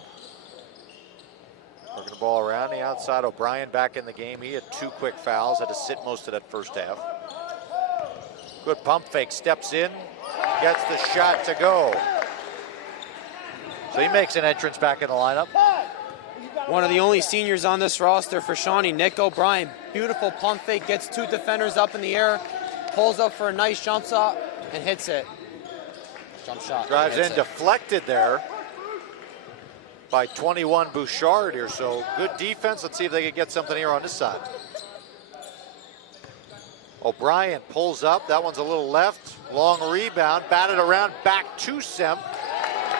Working the ball around the outside. O'Brien back in the game. He had 2 quick fouls, had to sit most of that first half. Good pump fake, steps in, gets the shot to go. So he makes an entrance back in the lineup. One of the only seniors on this roster for Shawnee, Nick O'Brien. Beautiful pump fake, gets 2 defenders up in the air, pulls up for a nice jump shot, and hits it. Jump shot. Drives in, deflected there by 21 Bouchard here, so good defense. Let's see if they can get something here on this side. O'Brien pulls up, that one's a little left, long rebound, batted around, back to Semp,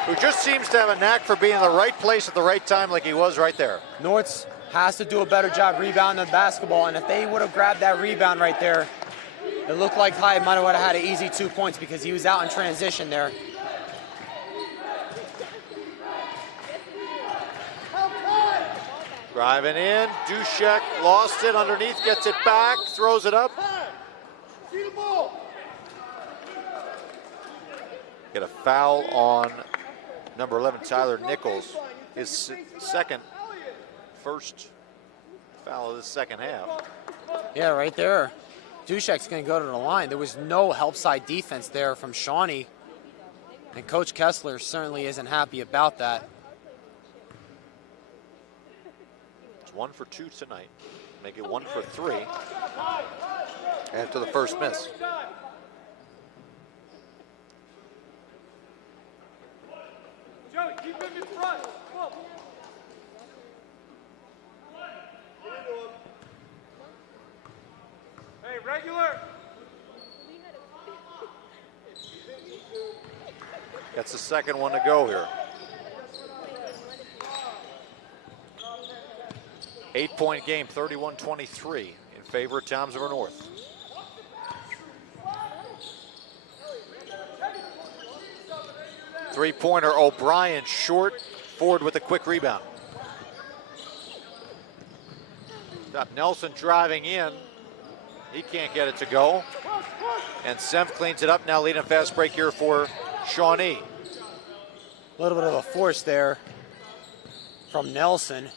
who just seems to have a knack for being in the right place at the right time like he was right there. Norts has to do a better job rebounding the basketball, and if they would have grabbed that rebound right there, it looked like Hyde might have had an easy 2 points because he was out in transition there. Driving in, Dushek lost it underneath, gets it back, throws it up. Get a foul on number 11, Tyler Nichols. His first foul of the second half. Yeah, right there. Dushek's going to go to the line. There was no help side defense there from Shawnee. And Coach Kessler certainly isn't happy about that. It's 1 for 2 tonight. Make it 1 for 3 after the first miss. Joey, keep him in front. Come on. Hey, regular. That's the second one to go here. 8-point game, 31-23 in favor of Toms River North. Three-pointer, O'Brien short, Ford with a quick rebound. Got Nelson driving in. He can't get it to go. And Semp cleans it up, now leading a fast break here for Shawnee. A little bit of a force there from Nelson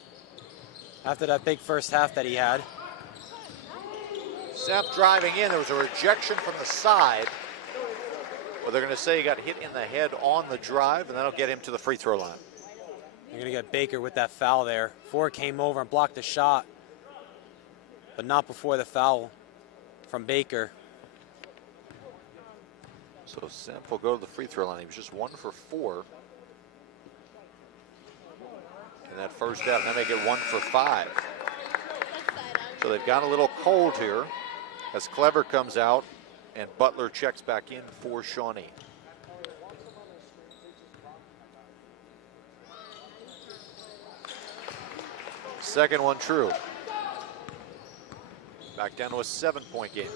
after that big first half that he had. Semp driving in, there was a rejection from the side. Well, they're going to say he got hit in the head on the drive, and that'll get him to the free throw line. You're going to get Baker with that foul there. Ford came over and blocked the shot, but not before the foul from Baker. So Semp will go to the free throw line. He was just 1 for 4 in that first half, and they make it 1 for 5. So they've got a little cold here as Clever comes out and Butler checks back in for Shawnee. Second one true. Back down to a 7-point game.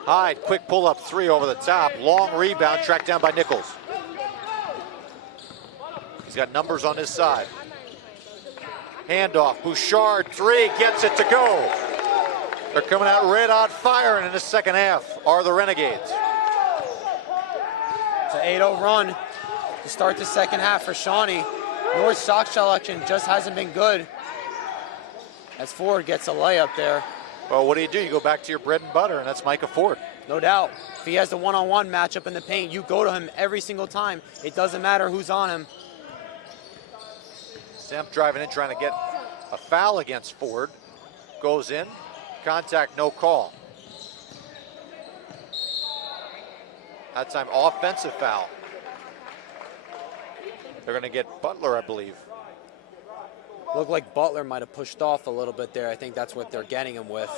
Hyde, quick pull-up 3 over the top. Long rebound, tracked down by Nichols. He's got numbers on his side. Handoff, Bouchard, 3, gets it to go. They're coming out red hot firing in the second half, are the Renegades. It's an 8-0 run to start the second half for Shawnee. North's shot selection just hasn't been good as Ford gets a layup there. Well, what do? You go back to your bread and butter, and that's Micah Ford. No doubt. If he has the one-on-one matchup in the paint, you go to him every single time. It doesn't matter who's on him. Semp driving in, trying to get a foul against Ford. Goes in. Contact, no call. That time, offensive foul. They're going to get Butler, I believe. Looked like Butler might have pushed off a little bit there. I think that's what they're getting him with.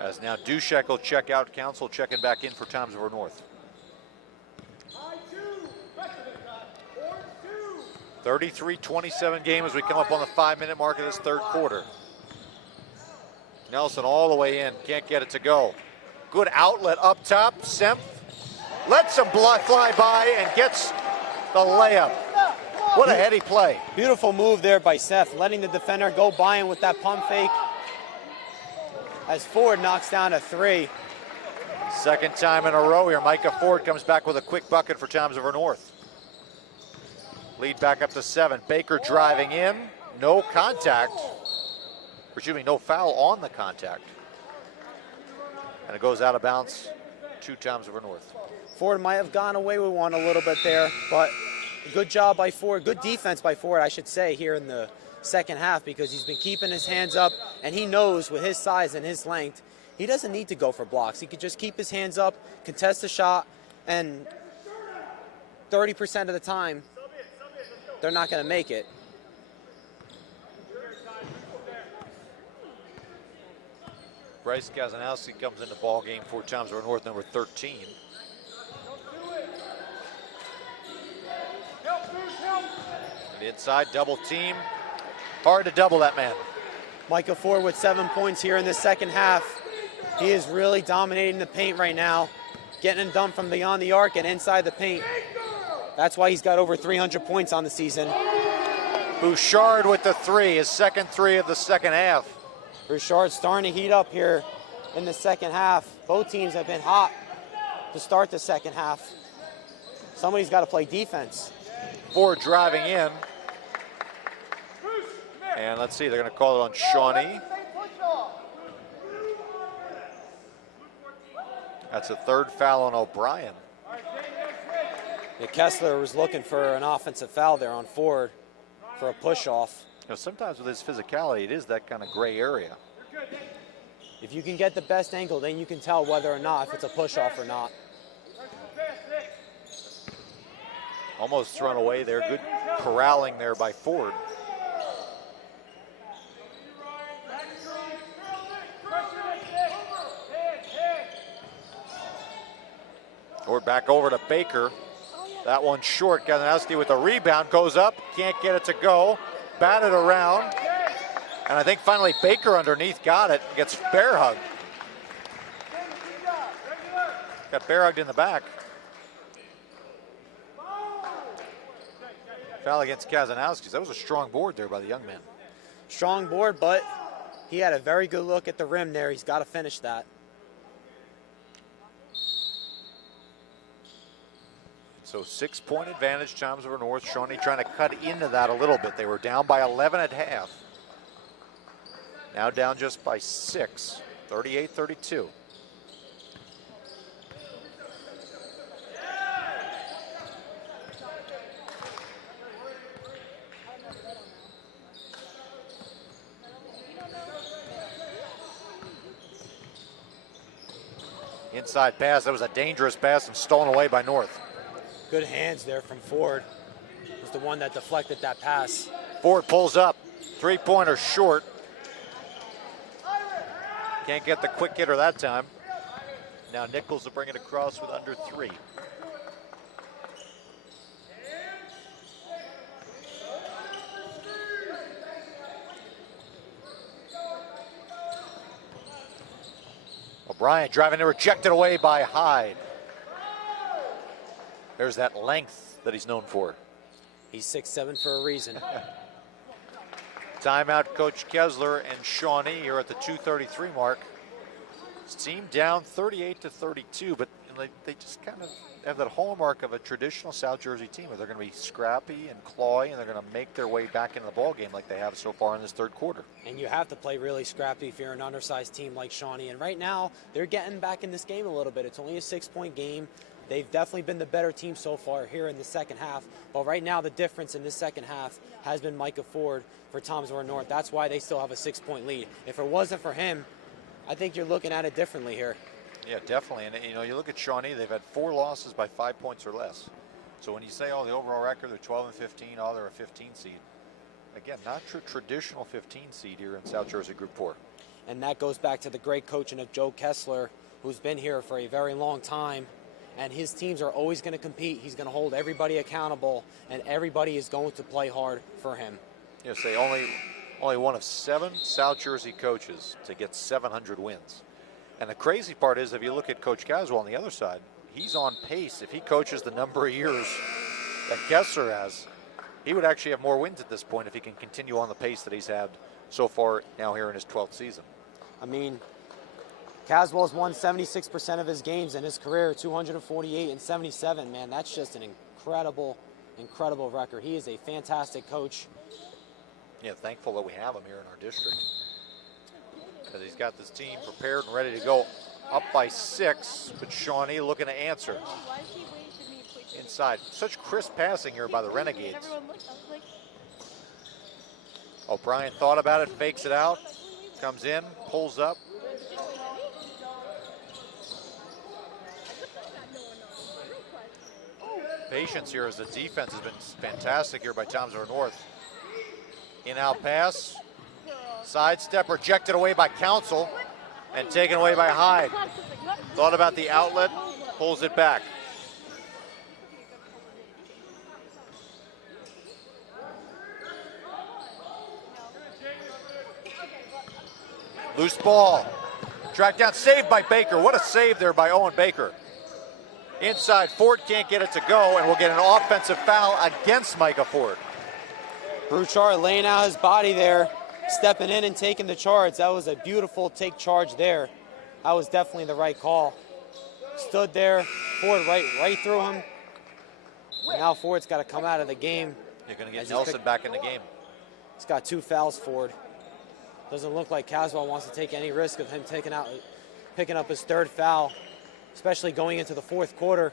As now Dushek will check out. Council checking back in for Toms River North. 33-27 game as we come up on the 5-minute mark of this third quarter. Nelson all the way in, can't get it to go. Good outlet up top, Semp lets him fly by and gets the layup. What a heady play. Beautiful move there by Seth, letting the defender go by him with that pump fake. As Ford knocks down a 3. Second time in a row here. Micah Ford comes back with a quick bucket for Toms River North. Lead back up to 7. Baker driving in. No contact. Excuse me, no foul on the contact. And it goes out of bounds to Toms River North. Ford might have gone away with one a little bit there, but good job by Ford. Good defense by Ford, I should say, here in the second half, because he's been keeping his hands up, and he knows with his size and his length, he doesn't need to go for blocks. He could just keep his hands up, contest the shot, and 30% of the time, they're not going to make it. Bryce Kazanowski comes in the ball game for Toms River North, number 13. And inside, double team. Hard to double that man. Micah Ford with 7 points here in the second half. He is really dominating the paint right now, getting it done from beyond the arc and inside the paint. That's why he's got over 300 points on the season. Bouchard with the 3, his second 3 of the second half. Bouchard starting to heat up here in the second half. Both teams have been hot to start the second half. Somebody's got to play defense. Ford driving in. And let's see, they're going to call it on Shawnee. That's a third foul on O'Brien. Yeah, Kessler was looking for an offensive foul there on Ford for a push-off. You know, sometimes with his physicality, it is that kind of gray area. If you can get the best angle, then you can tell whether or not if it's a push-off or not. Almost thrown away there. Good corralling there by Ford. Ford back over to Baker. That one short. Kazanowski with the rebound. Goes up. Can't get it to go. Batted around. And I think finally Baker underneath got it. Gets bear hugged. Got bear hugged in the back. Foul against Kazanowski. That was a strong board there by the young man. Strong board, but he had a very good look at the rim there. He's got to finish that. So 6-point advantage, Toms River North. Shawnee trying to cut into that a little bit. They were down by 11 at half. Now down just by 6, 38-32. Inside pass, that was a dangerous pass and stolen away by North. Good hands there from Ford. Was the one that deflected that pass. Ford pulls up, 3-pointer short. Can't get the quick hitter that time. Now Nichols will bring it across with under 3. O'Brien driving and rejected away by Hyde. There's that length that he's known for. He's 6'7" for a reason. Timeout, Coach Kessler and Shawnee here at the 2:33 mark. His team down 38-32, but they just kind of have that hallmark of a traditional South Jersey team, where they're going to be scrappy and clawy, and they're going to make their way back into the ball game like they have so far in this third quarter. And you have to play really scrappy if you're an undersized team like Shawnee. And right now, they're getting back in this game a little bit. It's only a 6-point game. They've definitely been the better team so far here in the second half. But right now, the difference in this second half has been Micah Ford for Toms River North. That's why they still have a 6-point lead. If it wasn't for him, I think you're looking at it differently here. Yeah, definitely. And, you know, you look at Shawnee, they've had 4 losses by 5 points or less. So when you say, oh, the overall record, they're 12-15, oh, they're a 15 seed. Again, not your traditional 15 seed here in South Jersey Group 4. And that goes back to the great coaching of Joe Kessler, who's been here for a very long time. And his teams are always going to compete. He's going to hold everybody accountable, and everybody is going to play hard for him. You know, say only one of 7 South Jersey coaches to get 700 wins. And the crazy part is, if you look at Coach Caswell on the other side, he's on pace. If he coaches the number of years that Kessler has, he would actually have more wins at this point if he can continue on the pace that he's had so far now here in his 12th season. I mean, Caswell's won 76% of his games in his career, 248 and 77. Man, that's just an incredible record. He is a fantastic coach. Yeah, thankful that we have him here in our district, because he's got this team prepared and ready to go. Up by 6, but Shawnee looking to answer. Inside. Such crisp passing here by the Renegades. O'Brien thought about it, fakes it out, comes in, pulls up. Patience here as the defense has been fantastic here by Toms River North. In-out pass, sidestep rejected away by Council and taken away by Hyde. Thought about the outlet, pulls it back. Loose ball, tracked down, saved by Baker. What a save there by Owen Baker. Inside, Ford can't get it to go, and we'll get an offensive foul against Micah Ford. Bouchard laying out his body there, stepping in and taking the charge. That was a beautiful take charge there. That was definitely the right call. Stood there, Ford right through him. And now Ford's got to come out of the game. You're going to get Nelson back in the game. He's got 2 fouls, Ford. Doesn't look like Caswell wants to take any risk of him picking up his 3rd foul, especially going into the 4th quarter.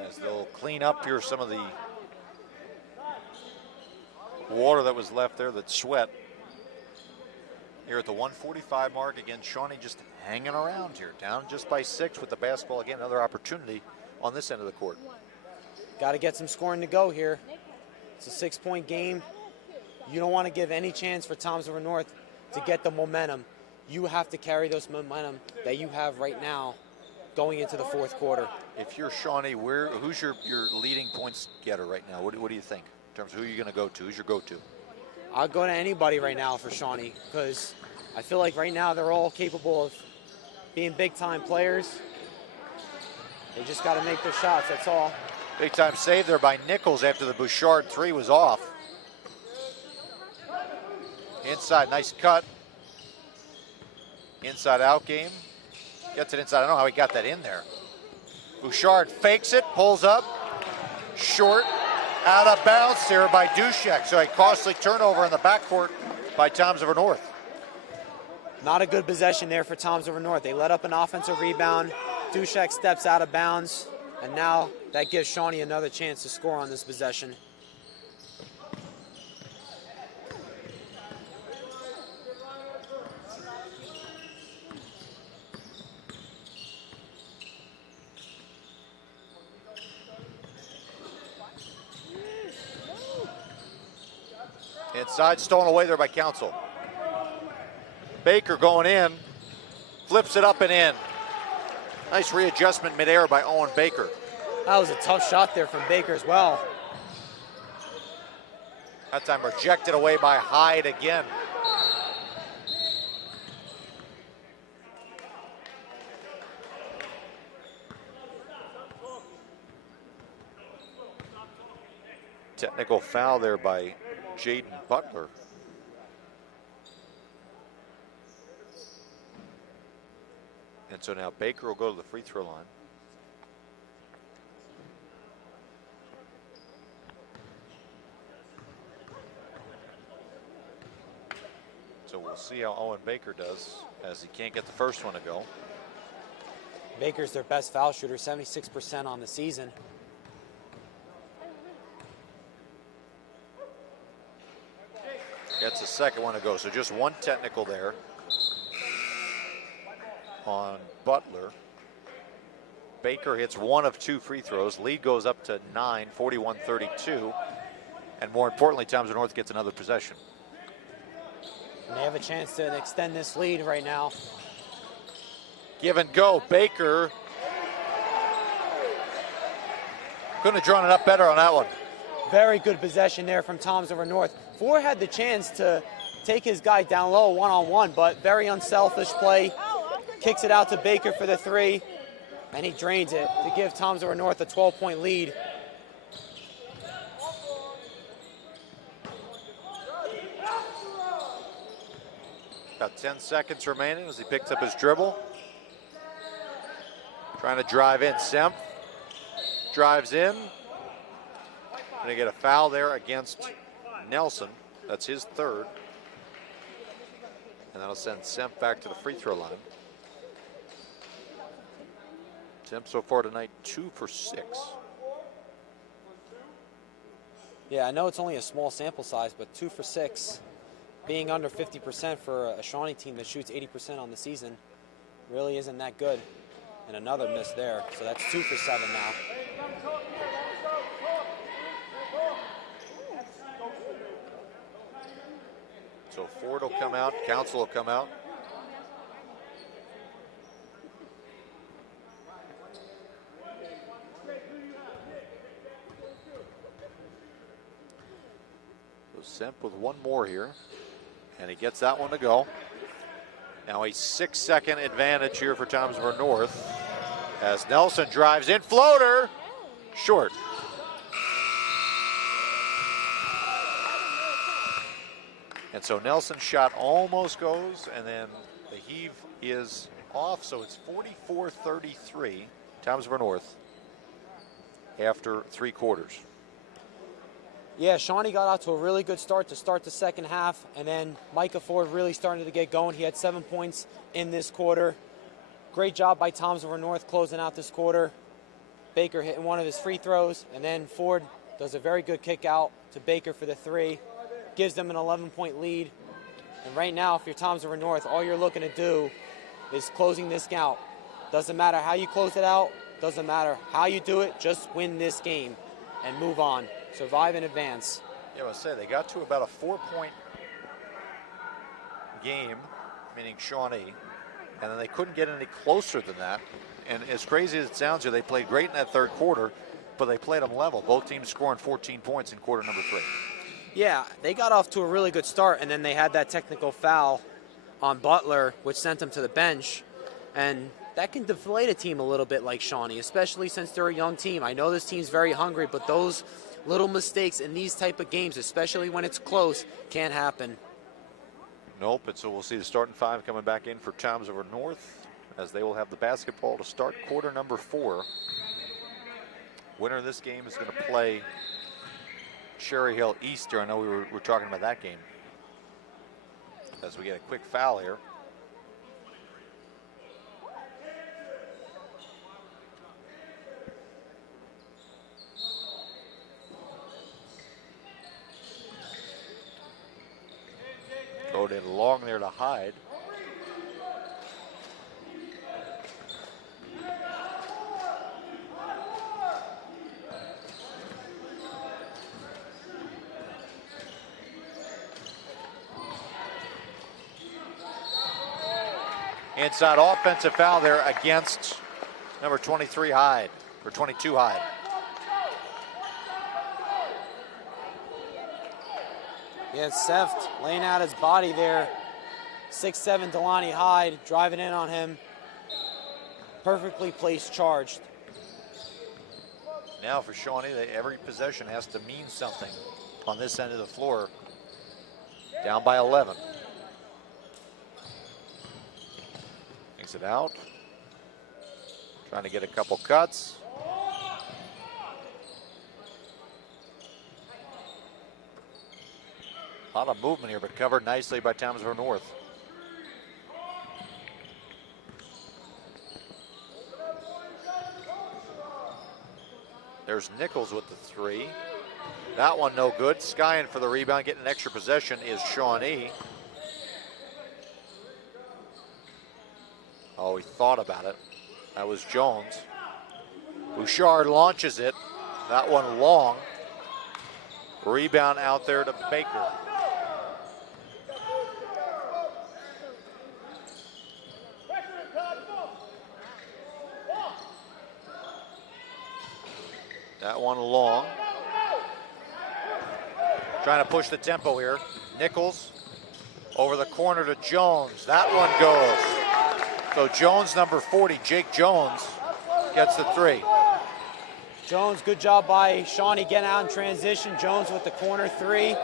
As they'll clean up here some of the water that was left there, that sweat. Here at the 1:45 mark, again, Shawnee just hanging around here, down just by 6 with the basketball. Again, another opportunity on this end of the court. Got to get some scoring to go here. It's a 6-point game. You don't want to give any chance for Toms River North to get the momentum. You have to carry those momentum that you have right now going into the 4th quarter. If you're Shawnee, who's your leading points getter right now? What do you think in terms of who you're going to go to? Who's your go-to? I'll go to anybody right now for Shawnee, because I feel like right now they're all capable of being big-time players. They just got to make their shots, that's all. Big-time save there by Nichols after the Bouchard 3 was off. Inside, nice cut. Inside out game. Gets it inside. I don't know how he got that in there. Bouchard fakes it, pulls up. Short. Out of bounds here by Dushek. So a costly turnover in the backcourt by Toms River North. Not a good possession there for Toms River North. They let up an offensive rebound. Dushek steps out of bounds. And now that gives Shawnee another chance to score on this possession. Inside, stolen away there by Council. Baker going in, flips it up and in. Nice readjustment midair by Owen Baker. That was a tough shot there from Baker as well. That time rejected away by Hyde again. Technical foul there by Jaden Butler. And so now Baker will go to the free throw line. So we'll see how Owen Baker does, as he can't get the first one to go. Baker's their best foul shooter, 76% on the season. Gets the second one to go. So just one technical there on Butler. Baker hits 1 of 2 free throws. Lead goes up to 9, 41-32. And more importantly, Toms River North gets another possession. And they have a chance to extend this lead right now. Give and go. Baker couldn't have drawn it up better on that one. Very good possession there from Toms River North. Ford had the chance to take his guy down low one-on-one, but very unselfish play. Kicks it out to Baker for the 3, and he drains it to give Toms River North a 12-point lead. About 10 seconds remaining as he picks up his dribble. Trying to drive in. Semp drives in. Gonna get a foul there against Nelson. That's his third. And that'll send Semp back to the free throw line. Semp so far tonight 2 for 6. Yeah, I know it's only a small sample size, but 2 for 6, being under 50% for a Shawnee team that shoots 80% on the season, really isn't that good. And another miss there, so that's 2 for 7 now. So Ford will come out, Council will come out. So Semp with one more here, and he gets that one to go. Now a 6-second advantage here for Toms River North as Nelson drives in, floater, short. And so Nelson's shot almost goes, and then the heave is off, so it's 44-33, Toms River North after 3 quarters. Yeah, Shawnee got out to a really good start to start the second half, and then Micah Ford really started to get going. He had 7 points in this quarter. Great job by Toms River North closing out this quarter. Baker hitting one of his free throws, and then Ford does a very good kick out to Baker for the 3. Gives them an 11-point lead. And right now, if you're Toms River North, all you're looking to do is closing this out. Doesn't matter how you close it out, doesn't matter how you do it, just win this game and move on. Survive and advance. Yeah, I was say they got to about a 4-point game, meaning Shawnee, and then they couldn't get any closer than that. And as crazy as it sounds here, they played great in that third quarter, but they played them level. Both teams scoring 14 points in quarter number 3. Yeah, they got off to a really good start, and then they had that technical foul on Butler, which sent them to the bench. And that can deflate a team a little bit like Shawnee, especially since they're a young team. I know this team's very hungry, but those little mistakes in these type of games, especially when it's close, can't happen. Nope, and so we'll see the starting 5 coming back in for Toms River North as they will have the basketball to start quarter number 4. Winner of this game is going to play Cherry Hill Easter. I know we were talking about that game. As we get a quick foul here. Rode in long there to Hyde. Inside offensive foul there against number 23 Hyde, or 22 Hyde. Yeah, Seft laying out his body there. 6'7" Delani Hyde driving in on him. Perfectly placed charged. Now for Shawnee, every possession has to mean something on this end of the floor. Down by 11. Takes it out. Trying to get a couple cuts. A lot of movement here, but covered nicely by Toms River North. There's Nichols with the 3. That one no good. Skyen for the rebound, getting an extra possession is Shawnee. Oh, he thought about it. That was Jones. Bouchard launches it. That one long. Rebound out there to Baker. That one long. Trying to push the tempo here. Nichols over the corner to Jones. That one goes. So Jones, number 40, Jake Jones, gets the 3. Jones, good job by Shawnee getting out in transition. Jones with the corner 3.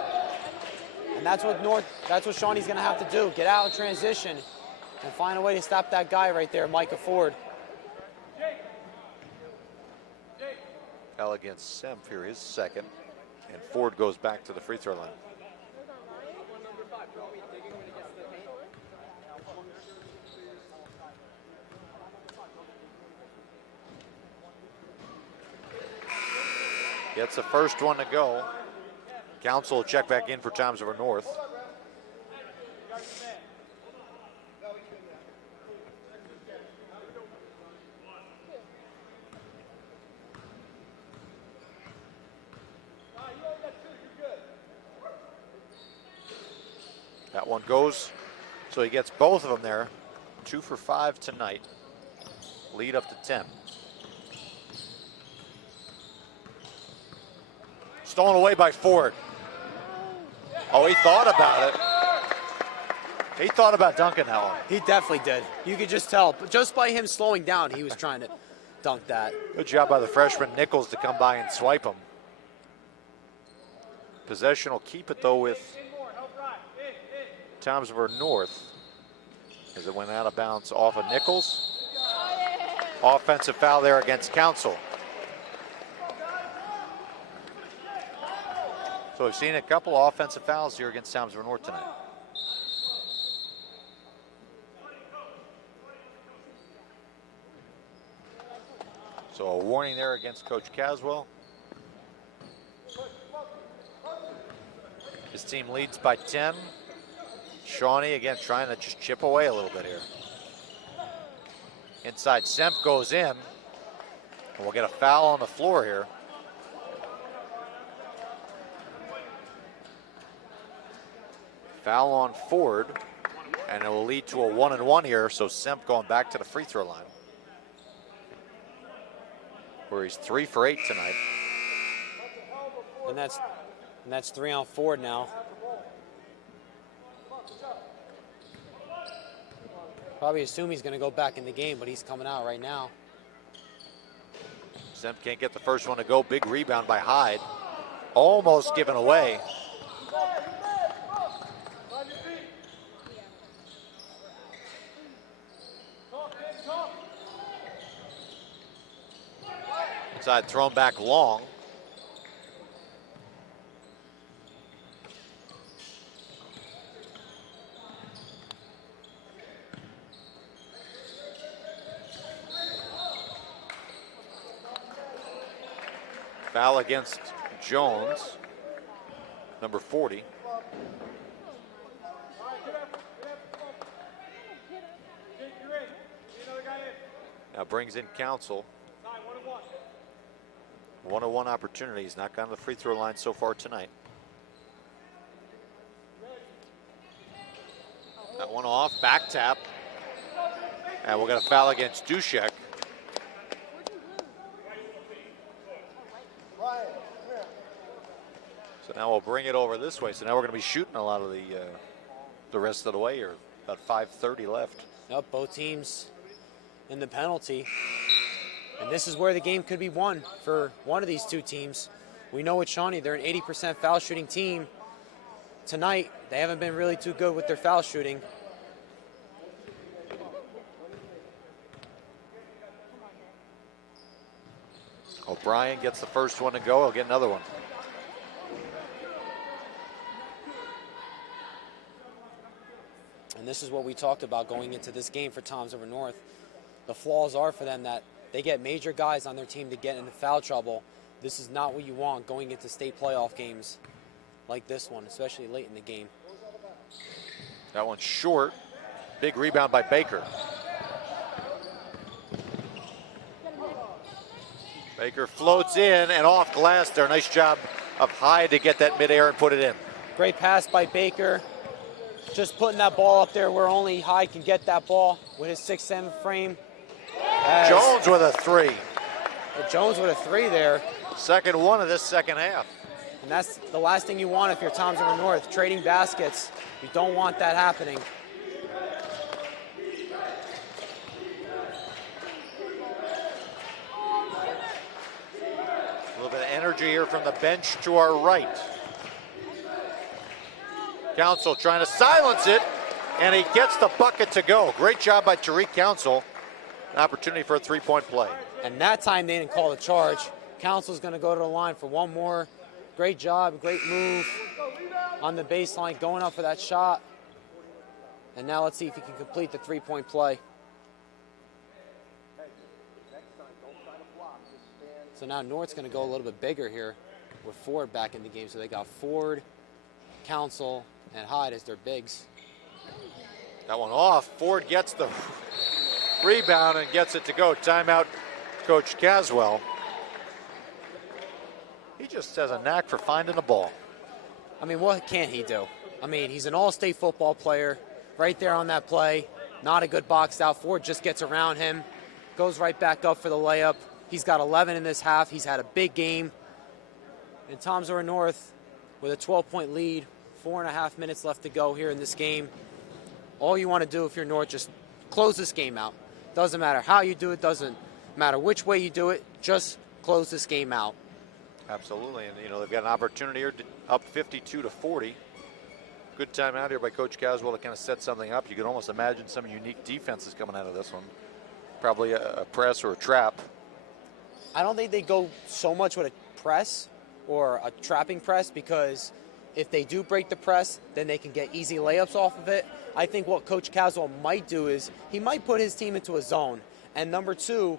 And that's what Shawnee's going to have to do. Get out in transition and find a way to stop that guy right there, Micah Ford. Foul against Semp here, his second. And Ford goes back to the free throw line. Gets the first one to go. Council will check back in for Toms River North. That one goes, so he gets both of them there. 2 for 5 tonight. Lead up to 10. Stolen away by Ford. Oh, he thought about it. He thought about dunking that one. He definitely did. You could just tell. But just by him slowing down, he was trying to dunk that. Good job by the freshman Nichols to come by and swipe him. Possession will keep it, though, with Toms River North as it went out of bounds off of Nichols. Offensive foul there against Council. So we've seen a couple of offensive fouls here against Toms River North tonight. So a warning there against Coach Caswell. His team leads by 10. Shawnee again trying to just chip away a little bit here. Inside Semp goes in. And we'll get a foul on the floor here. Foul on Ford, and it will lead to a 1-and-1 here, so Semp going back to the free throw line, where he's 3 for 8 tonight. And that's 3 on Ford now. Probably assume he's going to go back in the game, but he's coming out right now. Semp can't get the first one to go. Big rebound by Hyde. Almost given away. Inside, thrown back long. Foul against Jones, number 40. Now brings in Council. 1-on-1 opportunity. He's not gone to the free throw line so far tonight. That one off, back tap. And we'll get a foul against Dushek. So now we'll bring it over this way. So now we're going to be shooting a lot of the rest of the way here. About 5:30 left. Yep, both teams in the penalty. And this is where the game could be won for one of these two teams. We know with Shawnee, they're an 80% foul shooting team. Tonight, they haven't been really too good with their foul shooting. O'Brien gets the first one to go. He'll get another one. And this is what we talked about going into this game for Toms River North. The flaws are for them that they get major guys on their team to get into foul trouble. This is not what you want going into state playoff games like this one, especially late in the game. That one's short. Big rebound by Baker. Baker floats in and off glass there. Nice job of Hyde to get that midair and put it in. Great pass by Baker. Just putting that ball up there where only Hyde can get that ball with his 6'7" frame. Jones with a 3. Jones with a 3 there. Second one of this second half. And that's the last thing you want if you're Toms River North. Trading baskets, you don't want that happening. A little bit of energy here from the bench to our right. Council trying to silence it, and he gets the bucket to go. Great job by Tariq Council. An opportunity for a three-point play. And that time they didn't call the charge. Council's going to go to the line for one more. Great job, great move on the baseline, going up for that shot. And now let's see if he can complete the three-point play. So now North's going to go a little bit bigger here with Ford back in the game. So they got Ford, Council, and Hyde as their bigs. That one off. Ford gets the rebound and gets it to go. Timeout, Coach Caswell. He just has a knack for finding the ball. I mean, what can't he do? I mean, he's an all-state football player right there on that play. Not a good boxed out. Ford just gets around him, goes right back up for the layup. He's got 11 in this half. He's had a big game. And Toms River North with a 12-point lead, 4.5 minutes left to go here in this game. All you want to do if you're North, just close this game out. Doesn't matter how you do it, doesn't matter which way you do it, just close this game out. Absolutely, and you know they've got an opportunity here, up 52-40. Good time out here by Coach Caswell to kind of set something up. You can almost imagine some unique defenses coming out of this one. Probably a press or a trap. I don't think they go so much with a press or a trapping press, because if they do break the press, then they can get easy layups off of it. I think what Coach Caswell might do is he might put his team into a zone. And number two,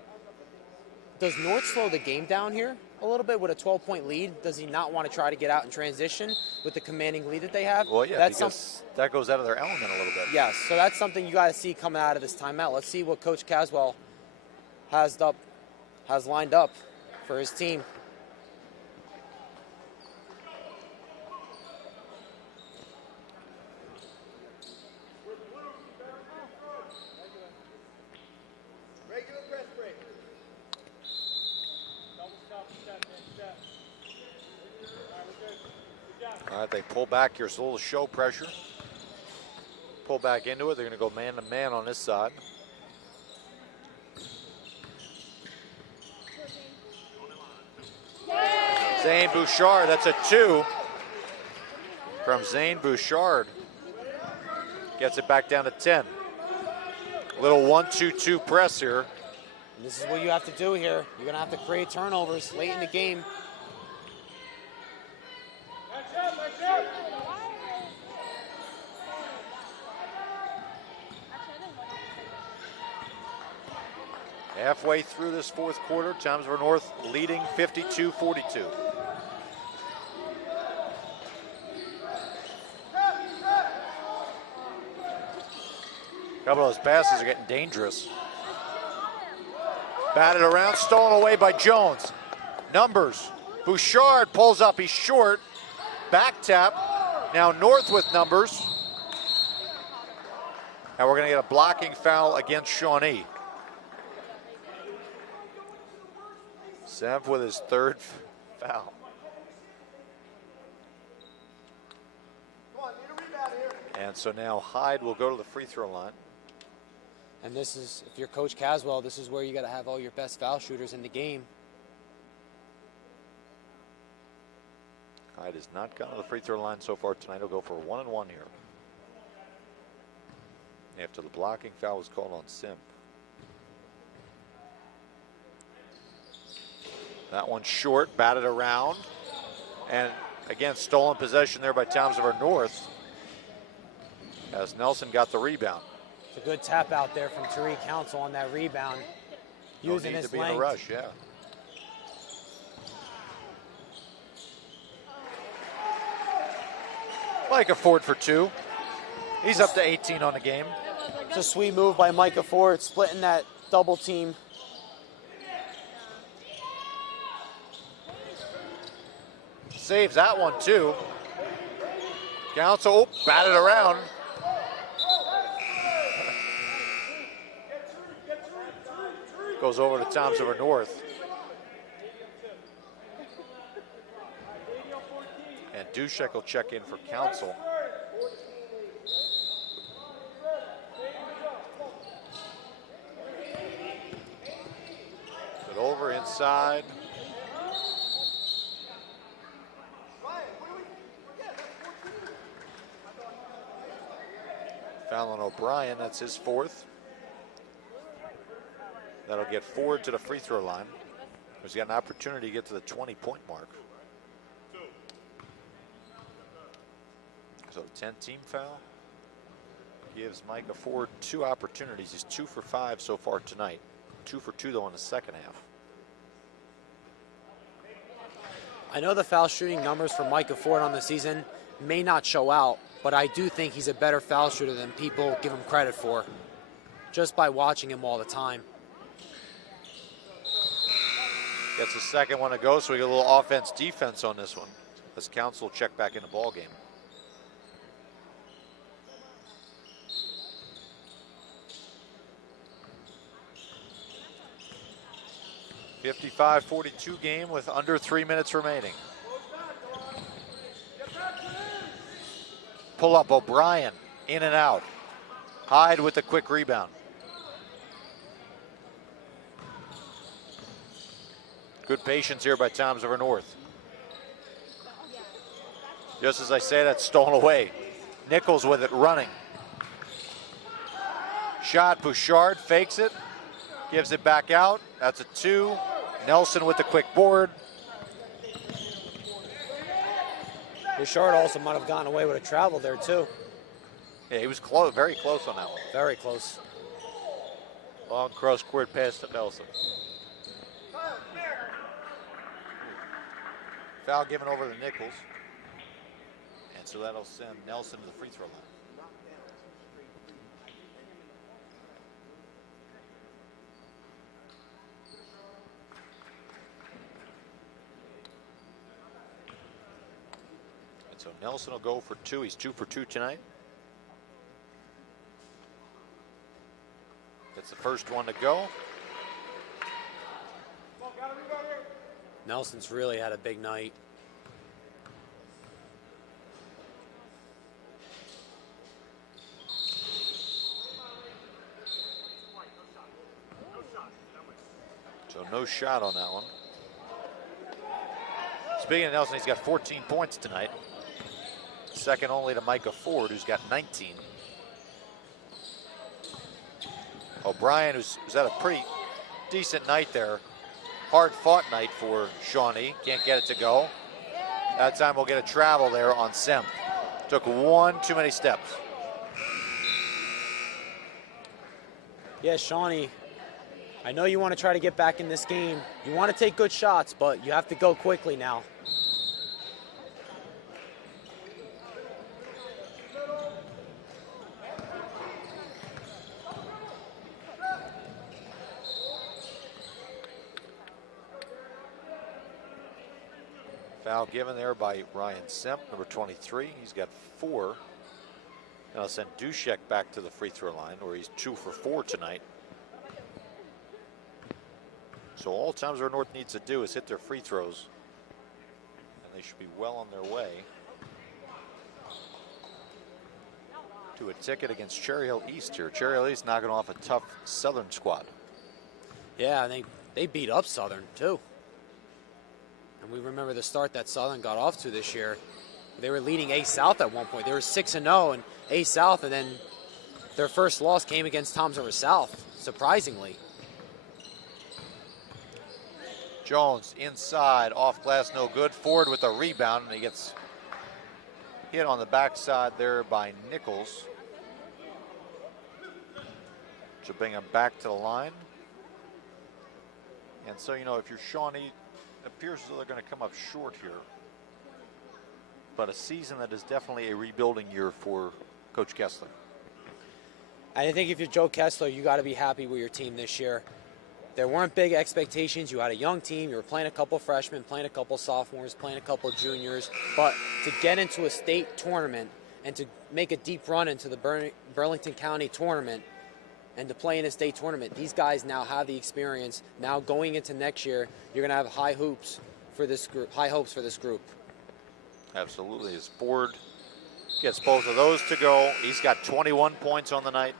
does North slow the game down here a little bit with a 12-point lead? Does he not want to try to get out in transition with the commanding lead that they have? Well, yeah, because that goes out of their element a little bit. Yes, so that's something you got to see coming out of this timeout. Let's see what Coach Caswell has lined up for his team. All right, they pull back here. It's a little show pressure. Pull back into it. They're going to go man-to-man on this side. Zane Bouchard, that's a 2 from Zane Bouchard. Gets it back down to 10. Little 1-2-2 press here. And this is what you have to do here. You're going to have to create turnovers late in the game. Halfway through this fourth quarter, Toms River North leading 52-42. A couple of those passes are getting dangerous. Batted around, stolen away by Jones. Numbers. Bouchard pulls up, he's short. Back tap. Now North with numbers. And we're going to get a blocking foul against Shawnee. Sev with his third foul. And so now Hyde will go to the free throw line. And this is, if you're Coach Caswell, this is where you got to have all your best foul shooters in the game. Hyde has not gone to the free throw line so far tonight. He'll go for 1-and-1 here. After the blocking foul was called on Simp. That one short, batted around. And again, stolen possession there by Toms River North, as Nelson got the rebound. It's a good tap out there from Tariq Council on that rebound. Using his to be length. in a rush, yeah. Micah Ford for 2. He's up to 18 on the game. It's a sweet move by Micah Ford, splitting that double team. Saves that one too. Council, batted around. Goes over to Toms River North. And Dushek will check in for Council. Good over inside. Foul on O'Brien, that's his fourth. That'll get Ford to the free throw line. He's got an opportunity to get to the 20-point mark. So 10-team foul gives Micah Ford 2 opportunities. He's 2 for 5 so far tonight. 2 for 2 though in the second half. I know the foul shooting numbers for Micah Ford on the season may not show out, but I do think he's a better foul shooter than people give him credit for, just by watching him all the time. Gets the second one to go, so we get a little offense-defense on this one. As Council check back in the ball game. .55-42 game with under 3 minutes remaining. Pull up O'Brien, in and out. Hyde with the quick rebound. Good patience here by Toms River North. Just as I say, that's stolen away. Nichols with it running. Shot, Bouchard fakes it, gives it back out. That's a 2. Nelson with the quick board. Bouchard also might have gotten away with a travel there too. Yeah, he was close, very close on that one. Very close. Long cross court pass to Nelson. Foul given over to Nichols. And so that'll send Nelson to the free throw line. And so Nelson will go for 2. He's 2 for 2 tonight. That's the first one to go. Nelson's really had a big night. So no shot on that one. Speaking of Nelson, he's got 14 points tonight. Second only to Micah Ford, who's got 19. O'Brien, who's had a pretty decent night there. Hard-fought night for Shawnee. Can't get it to go. That time we'll get a travel there on Semp. Took one too many steps. Yeah, Shawnee, I know you want to try to get back in this game. You want to take good shots, but you have to go quickly now. Foul given there by Ryan Semp, number 23. He's got 4. And I'll send Dushek back to the free throw line, where he's 2 for 4 tonight. So all Toms River North needs to do is hit their free throws, and they should be well on their way to a ticket against Cherry Hill East here. Cherry Hill East knocking off a tough Southern squad. Yeah, they beat up Southern too. And we remember the start that Southern got off to this year. They were leading A South at one point. They were 6-0 in A South, and then their first loss came against Toms River South, surprisingly. Jones inside, off glass, no good. Ford with a rebound, and he gets hit on the backside there by Nichols to bring him back to the line. And so, you know, if you're Shawnee, it appears as though they're going to come up short here. But a season that is definitely a rebuilding year for Coach Kessler. I think if you're Joe Kessler, you got to be happy with your team this year. There weren't big expectations. You had a young team. You were playing a couple freshmen, playing a couple sophomores, playing a couple juniors. But to get into a state tournament and to make a deep run into the Burlington County tournament and to play in a state tournament, these guys now have the experience. Now going into next year, you're going to have high hopes for this group. Absolutely. As Ford gets both of those to go, he's got 21 points on the night.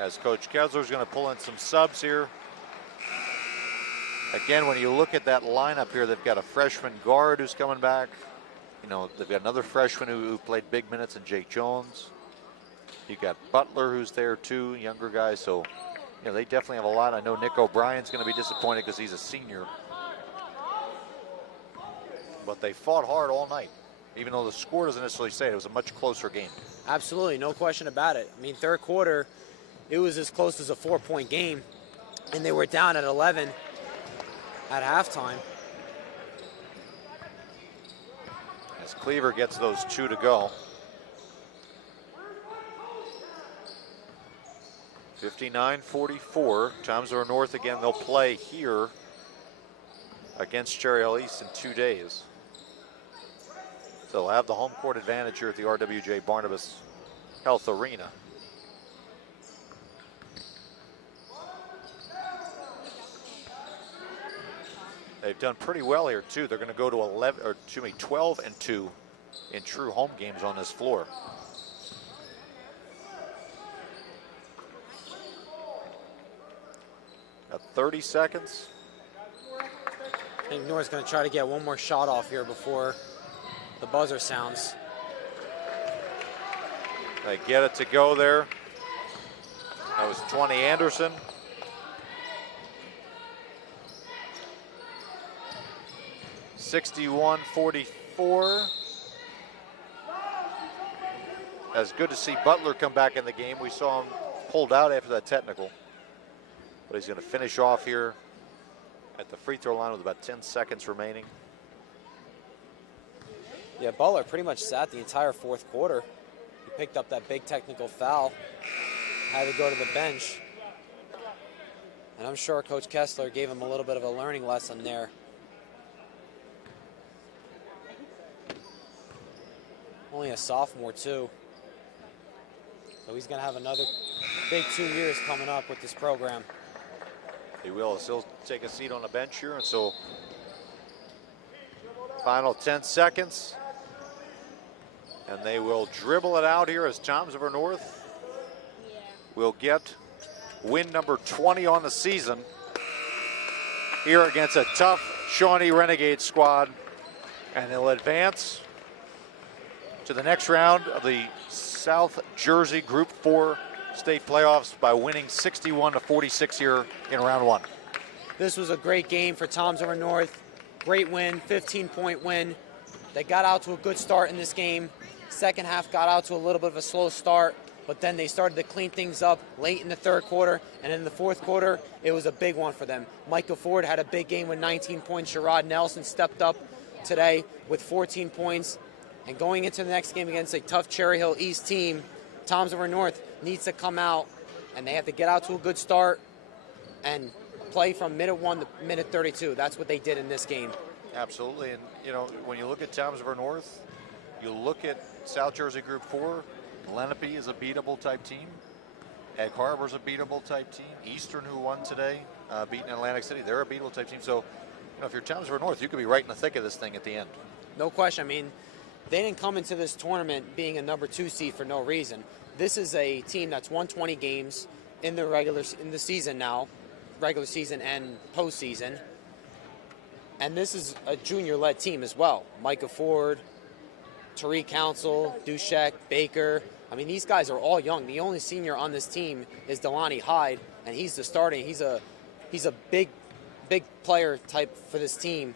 As Coach Kessler's going to pull in some subs here. Again, when you look at that lineup here, they've got a freshman guard who's coming back. they've got another freshman who played big minutes in Jake Jones. You got Butler who's there too, younger guy. So, they definitely have a lot. I know Nick O'Brien's going to be disappointed because he's a senior. But they fought hard all night, even though the score doesn't necessarily say it. It was a much closer game. Absolutely, no question about it. I mean, third quarter, it was as close as a 4-point game, and they were down at 11 at halftime. As Cleaver gets those 2 to go. 59-44. Toms River North again. They'll play here against Cherry Hill East in 2 days. They'll have the home court advantage here at the RWJ Barnabas Health Arena. They've done pretty well here too. They're going to go to 12-2 in true home games on this floor. Got 30 seconds. I think North's going to try to get one more shot off here before the buzzer sounds. They get it to go there. That was 20 Anderson. (61-44). It's good to see Butler come back in the game. We saw him pulled out after that technical. But he's going to finish off here at the free throw line with about 10 seconds remaining. Yeah, Butler pretty much sat the entire fourth quarter. He picked up that big technical foul, had to go to the bench. And I'm sure Coach Kessler gave him a little bit of a learning lesson there. Only a sophomore too. So he's going to have another big 2 years coming up with this program. He will still take a seat on the bench here, and so final 10 seconds. And they will dribble it out here as Toms River North will get win number 20 on the season here against a tough Shawnee Renegade squad. And they'll advance to the next round of the South Jersey Group 4 state playoffs by winning 61-46 here in round 1. This was a great game for Toms River North. Great win, 15-point win. They got out to a good start in this game. Second half got out to a little bit of a slow start, but then they started to clean things up late in the third quarter, and in the fourth quarter, it was a big one for them. Micah Ford had a big game with 19 points. Sherrod Nelson stepped up today with 14 points. And going into the next game against a tough Cherry Hill East team, Toms River North needs to come out, and they have to get out to a good start and play from minute 1 to minute 32. That's what they did in this game. Absolutely, and when you look at Toms River North, you look at South Jersey Group 4, Lenape is a beatable type team. Egg Harbor's a beatable type team. Eastern, who won today, beating Atlantic City, they're a beatable type team. So, if you're Toms River North, you could be right in the thick of this thing at the end. No question. I mean, they didn't come into this tournament being a number 2 seed for no reason. This is a team that's won 20 games in the season now, regular season and postseason. And this is a junior-led team as well. Micah Ford, Tariq Council, Dushek, Baker. I mean, these guys are all young. The only senior on this team is Delani Hyde, and he's the starting. He's a big player type for this team,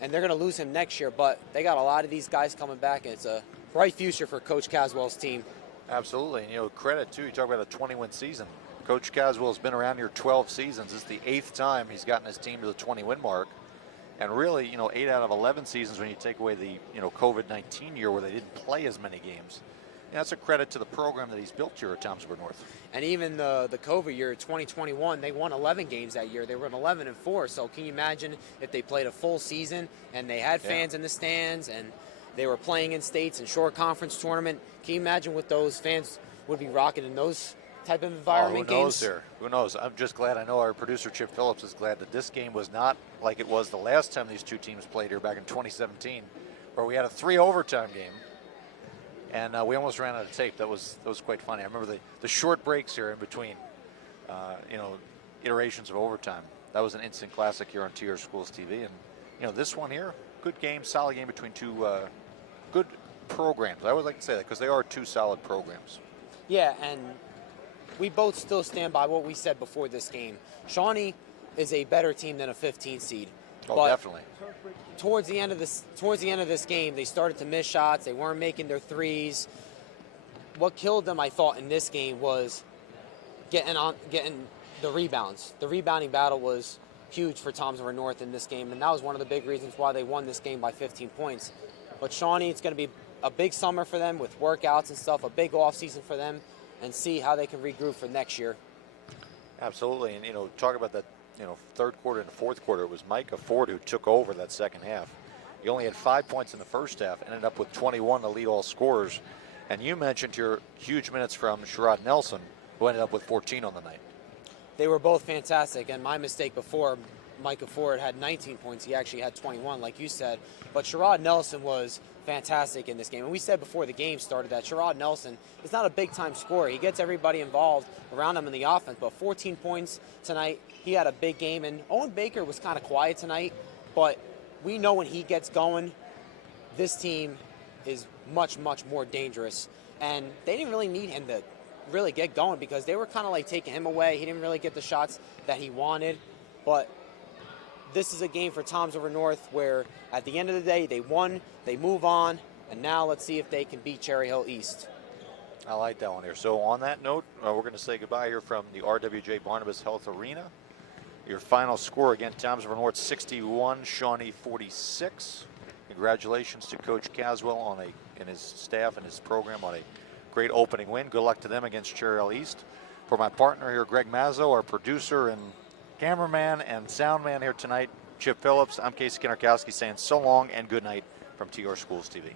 and they're going to lose him next year. But they got a lot of these guys coming back, and it's a bright future for Coach Caswell's team. Absolutely, and credit too. You talk about a 20-win season. Coach Caswell's been around here 12 seasons. This is the 8th time he's gotten his team to the 20-win mark. And really, 8 out of 11 seasons when you take away the, COVID-19 year where they didn't play as many games. And that's a credit to the program that he's built here at Toms River North. And even the COVID year, 2021, they won 11 games that year. They were 11-4. So can you imagine if they played a full season and they had fans in the stands and they were playing in states and shore conference tournament? Can you imagine what those fans would be rocking in those type of environment who knows games? there? Who knows? I'm just glad. I know our producer Chip Phillips is glad that this game was not like it was the last time these two teams played here back in 2017, where we had a 3 overtime game, and we almost ran out of tape. That was quite funny. I remember the short breaks here in between, iterations of overtime. That was an instant classic here on TR Schools TV, and this one here, good game, solid game between two good programs. I would like to say that because they are two solid programs. Yeah, and we both still stand by what we said before this game. Shawnee is a better team than a 15 seed. Oh, but definitely. Towards the end of this game, they started to miss shots. They weren't making their threes. What killed them, I thought, in this game was getting the rebounds. The rebounding battle was huge for Toms River North in this game, and that was one of the big reasons why they won this game by 15 points. But Shawnee, it's going to be a big summer for them with workouts and stuff, a big off season for them, and see how they can regroup for next year. Absolutely, and talk about that. Third quarter and the fourth quarter, it was Micah Ford who took over that second half. He only had 5 points in the first half, ended up with 21 to lead all scorers. And you mentioned your huge minutes from Sherrod Nelson, who ended up with 14 on the night. They were both fantastic, and my mistake before, Micah Ford had 19 points. He actually had 21, like you said. But Sherrod Nelson was fantastic in this game. And we said before the game started that Sherrod Nelson is not a big-time scorer. He gets everybody involved around him in the offense, but 14 points tonight. He had a big game, and Owen Baker was kind of quiet tonight, but we know when he gets going, this team is much, much more dangerous. And they didn't really need him to really get going because they were kind of like taking him away. He didn't really get the shots that he wanted, but this is a game for Toms River North where at the end of the day, they won, they move on, and now let's see if they can beat Cherry Hill East. I like that one here. So on that note, we're going to say goodbye here from the RWJ Barnabas Health Arena. Your final score, again, Toms River North 61, Shawnee 46. Congratulations to Coach Caswell and his staff and his program on a great opening win. Good luck to them against Cherry Hill East. For my partner here, Greg Mazzo, our producer and cameraman and sound man here tonight, Chip Phillips, I'm Casey Kinarkowski saying so long and good night from TR Schools TV.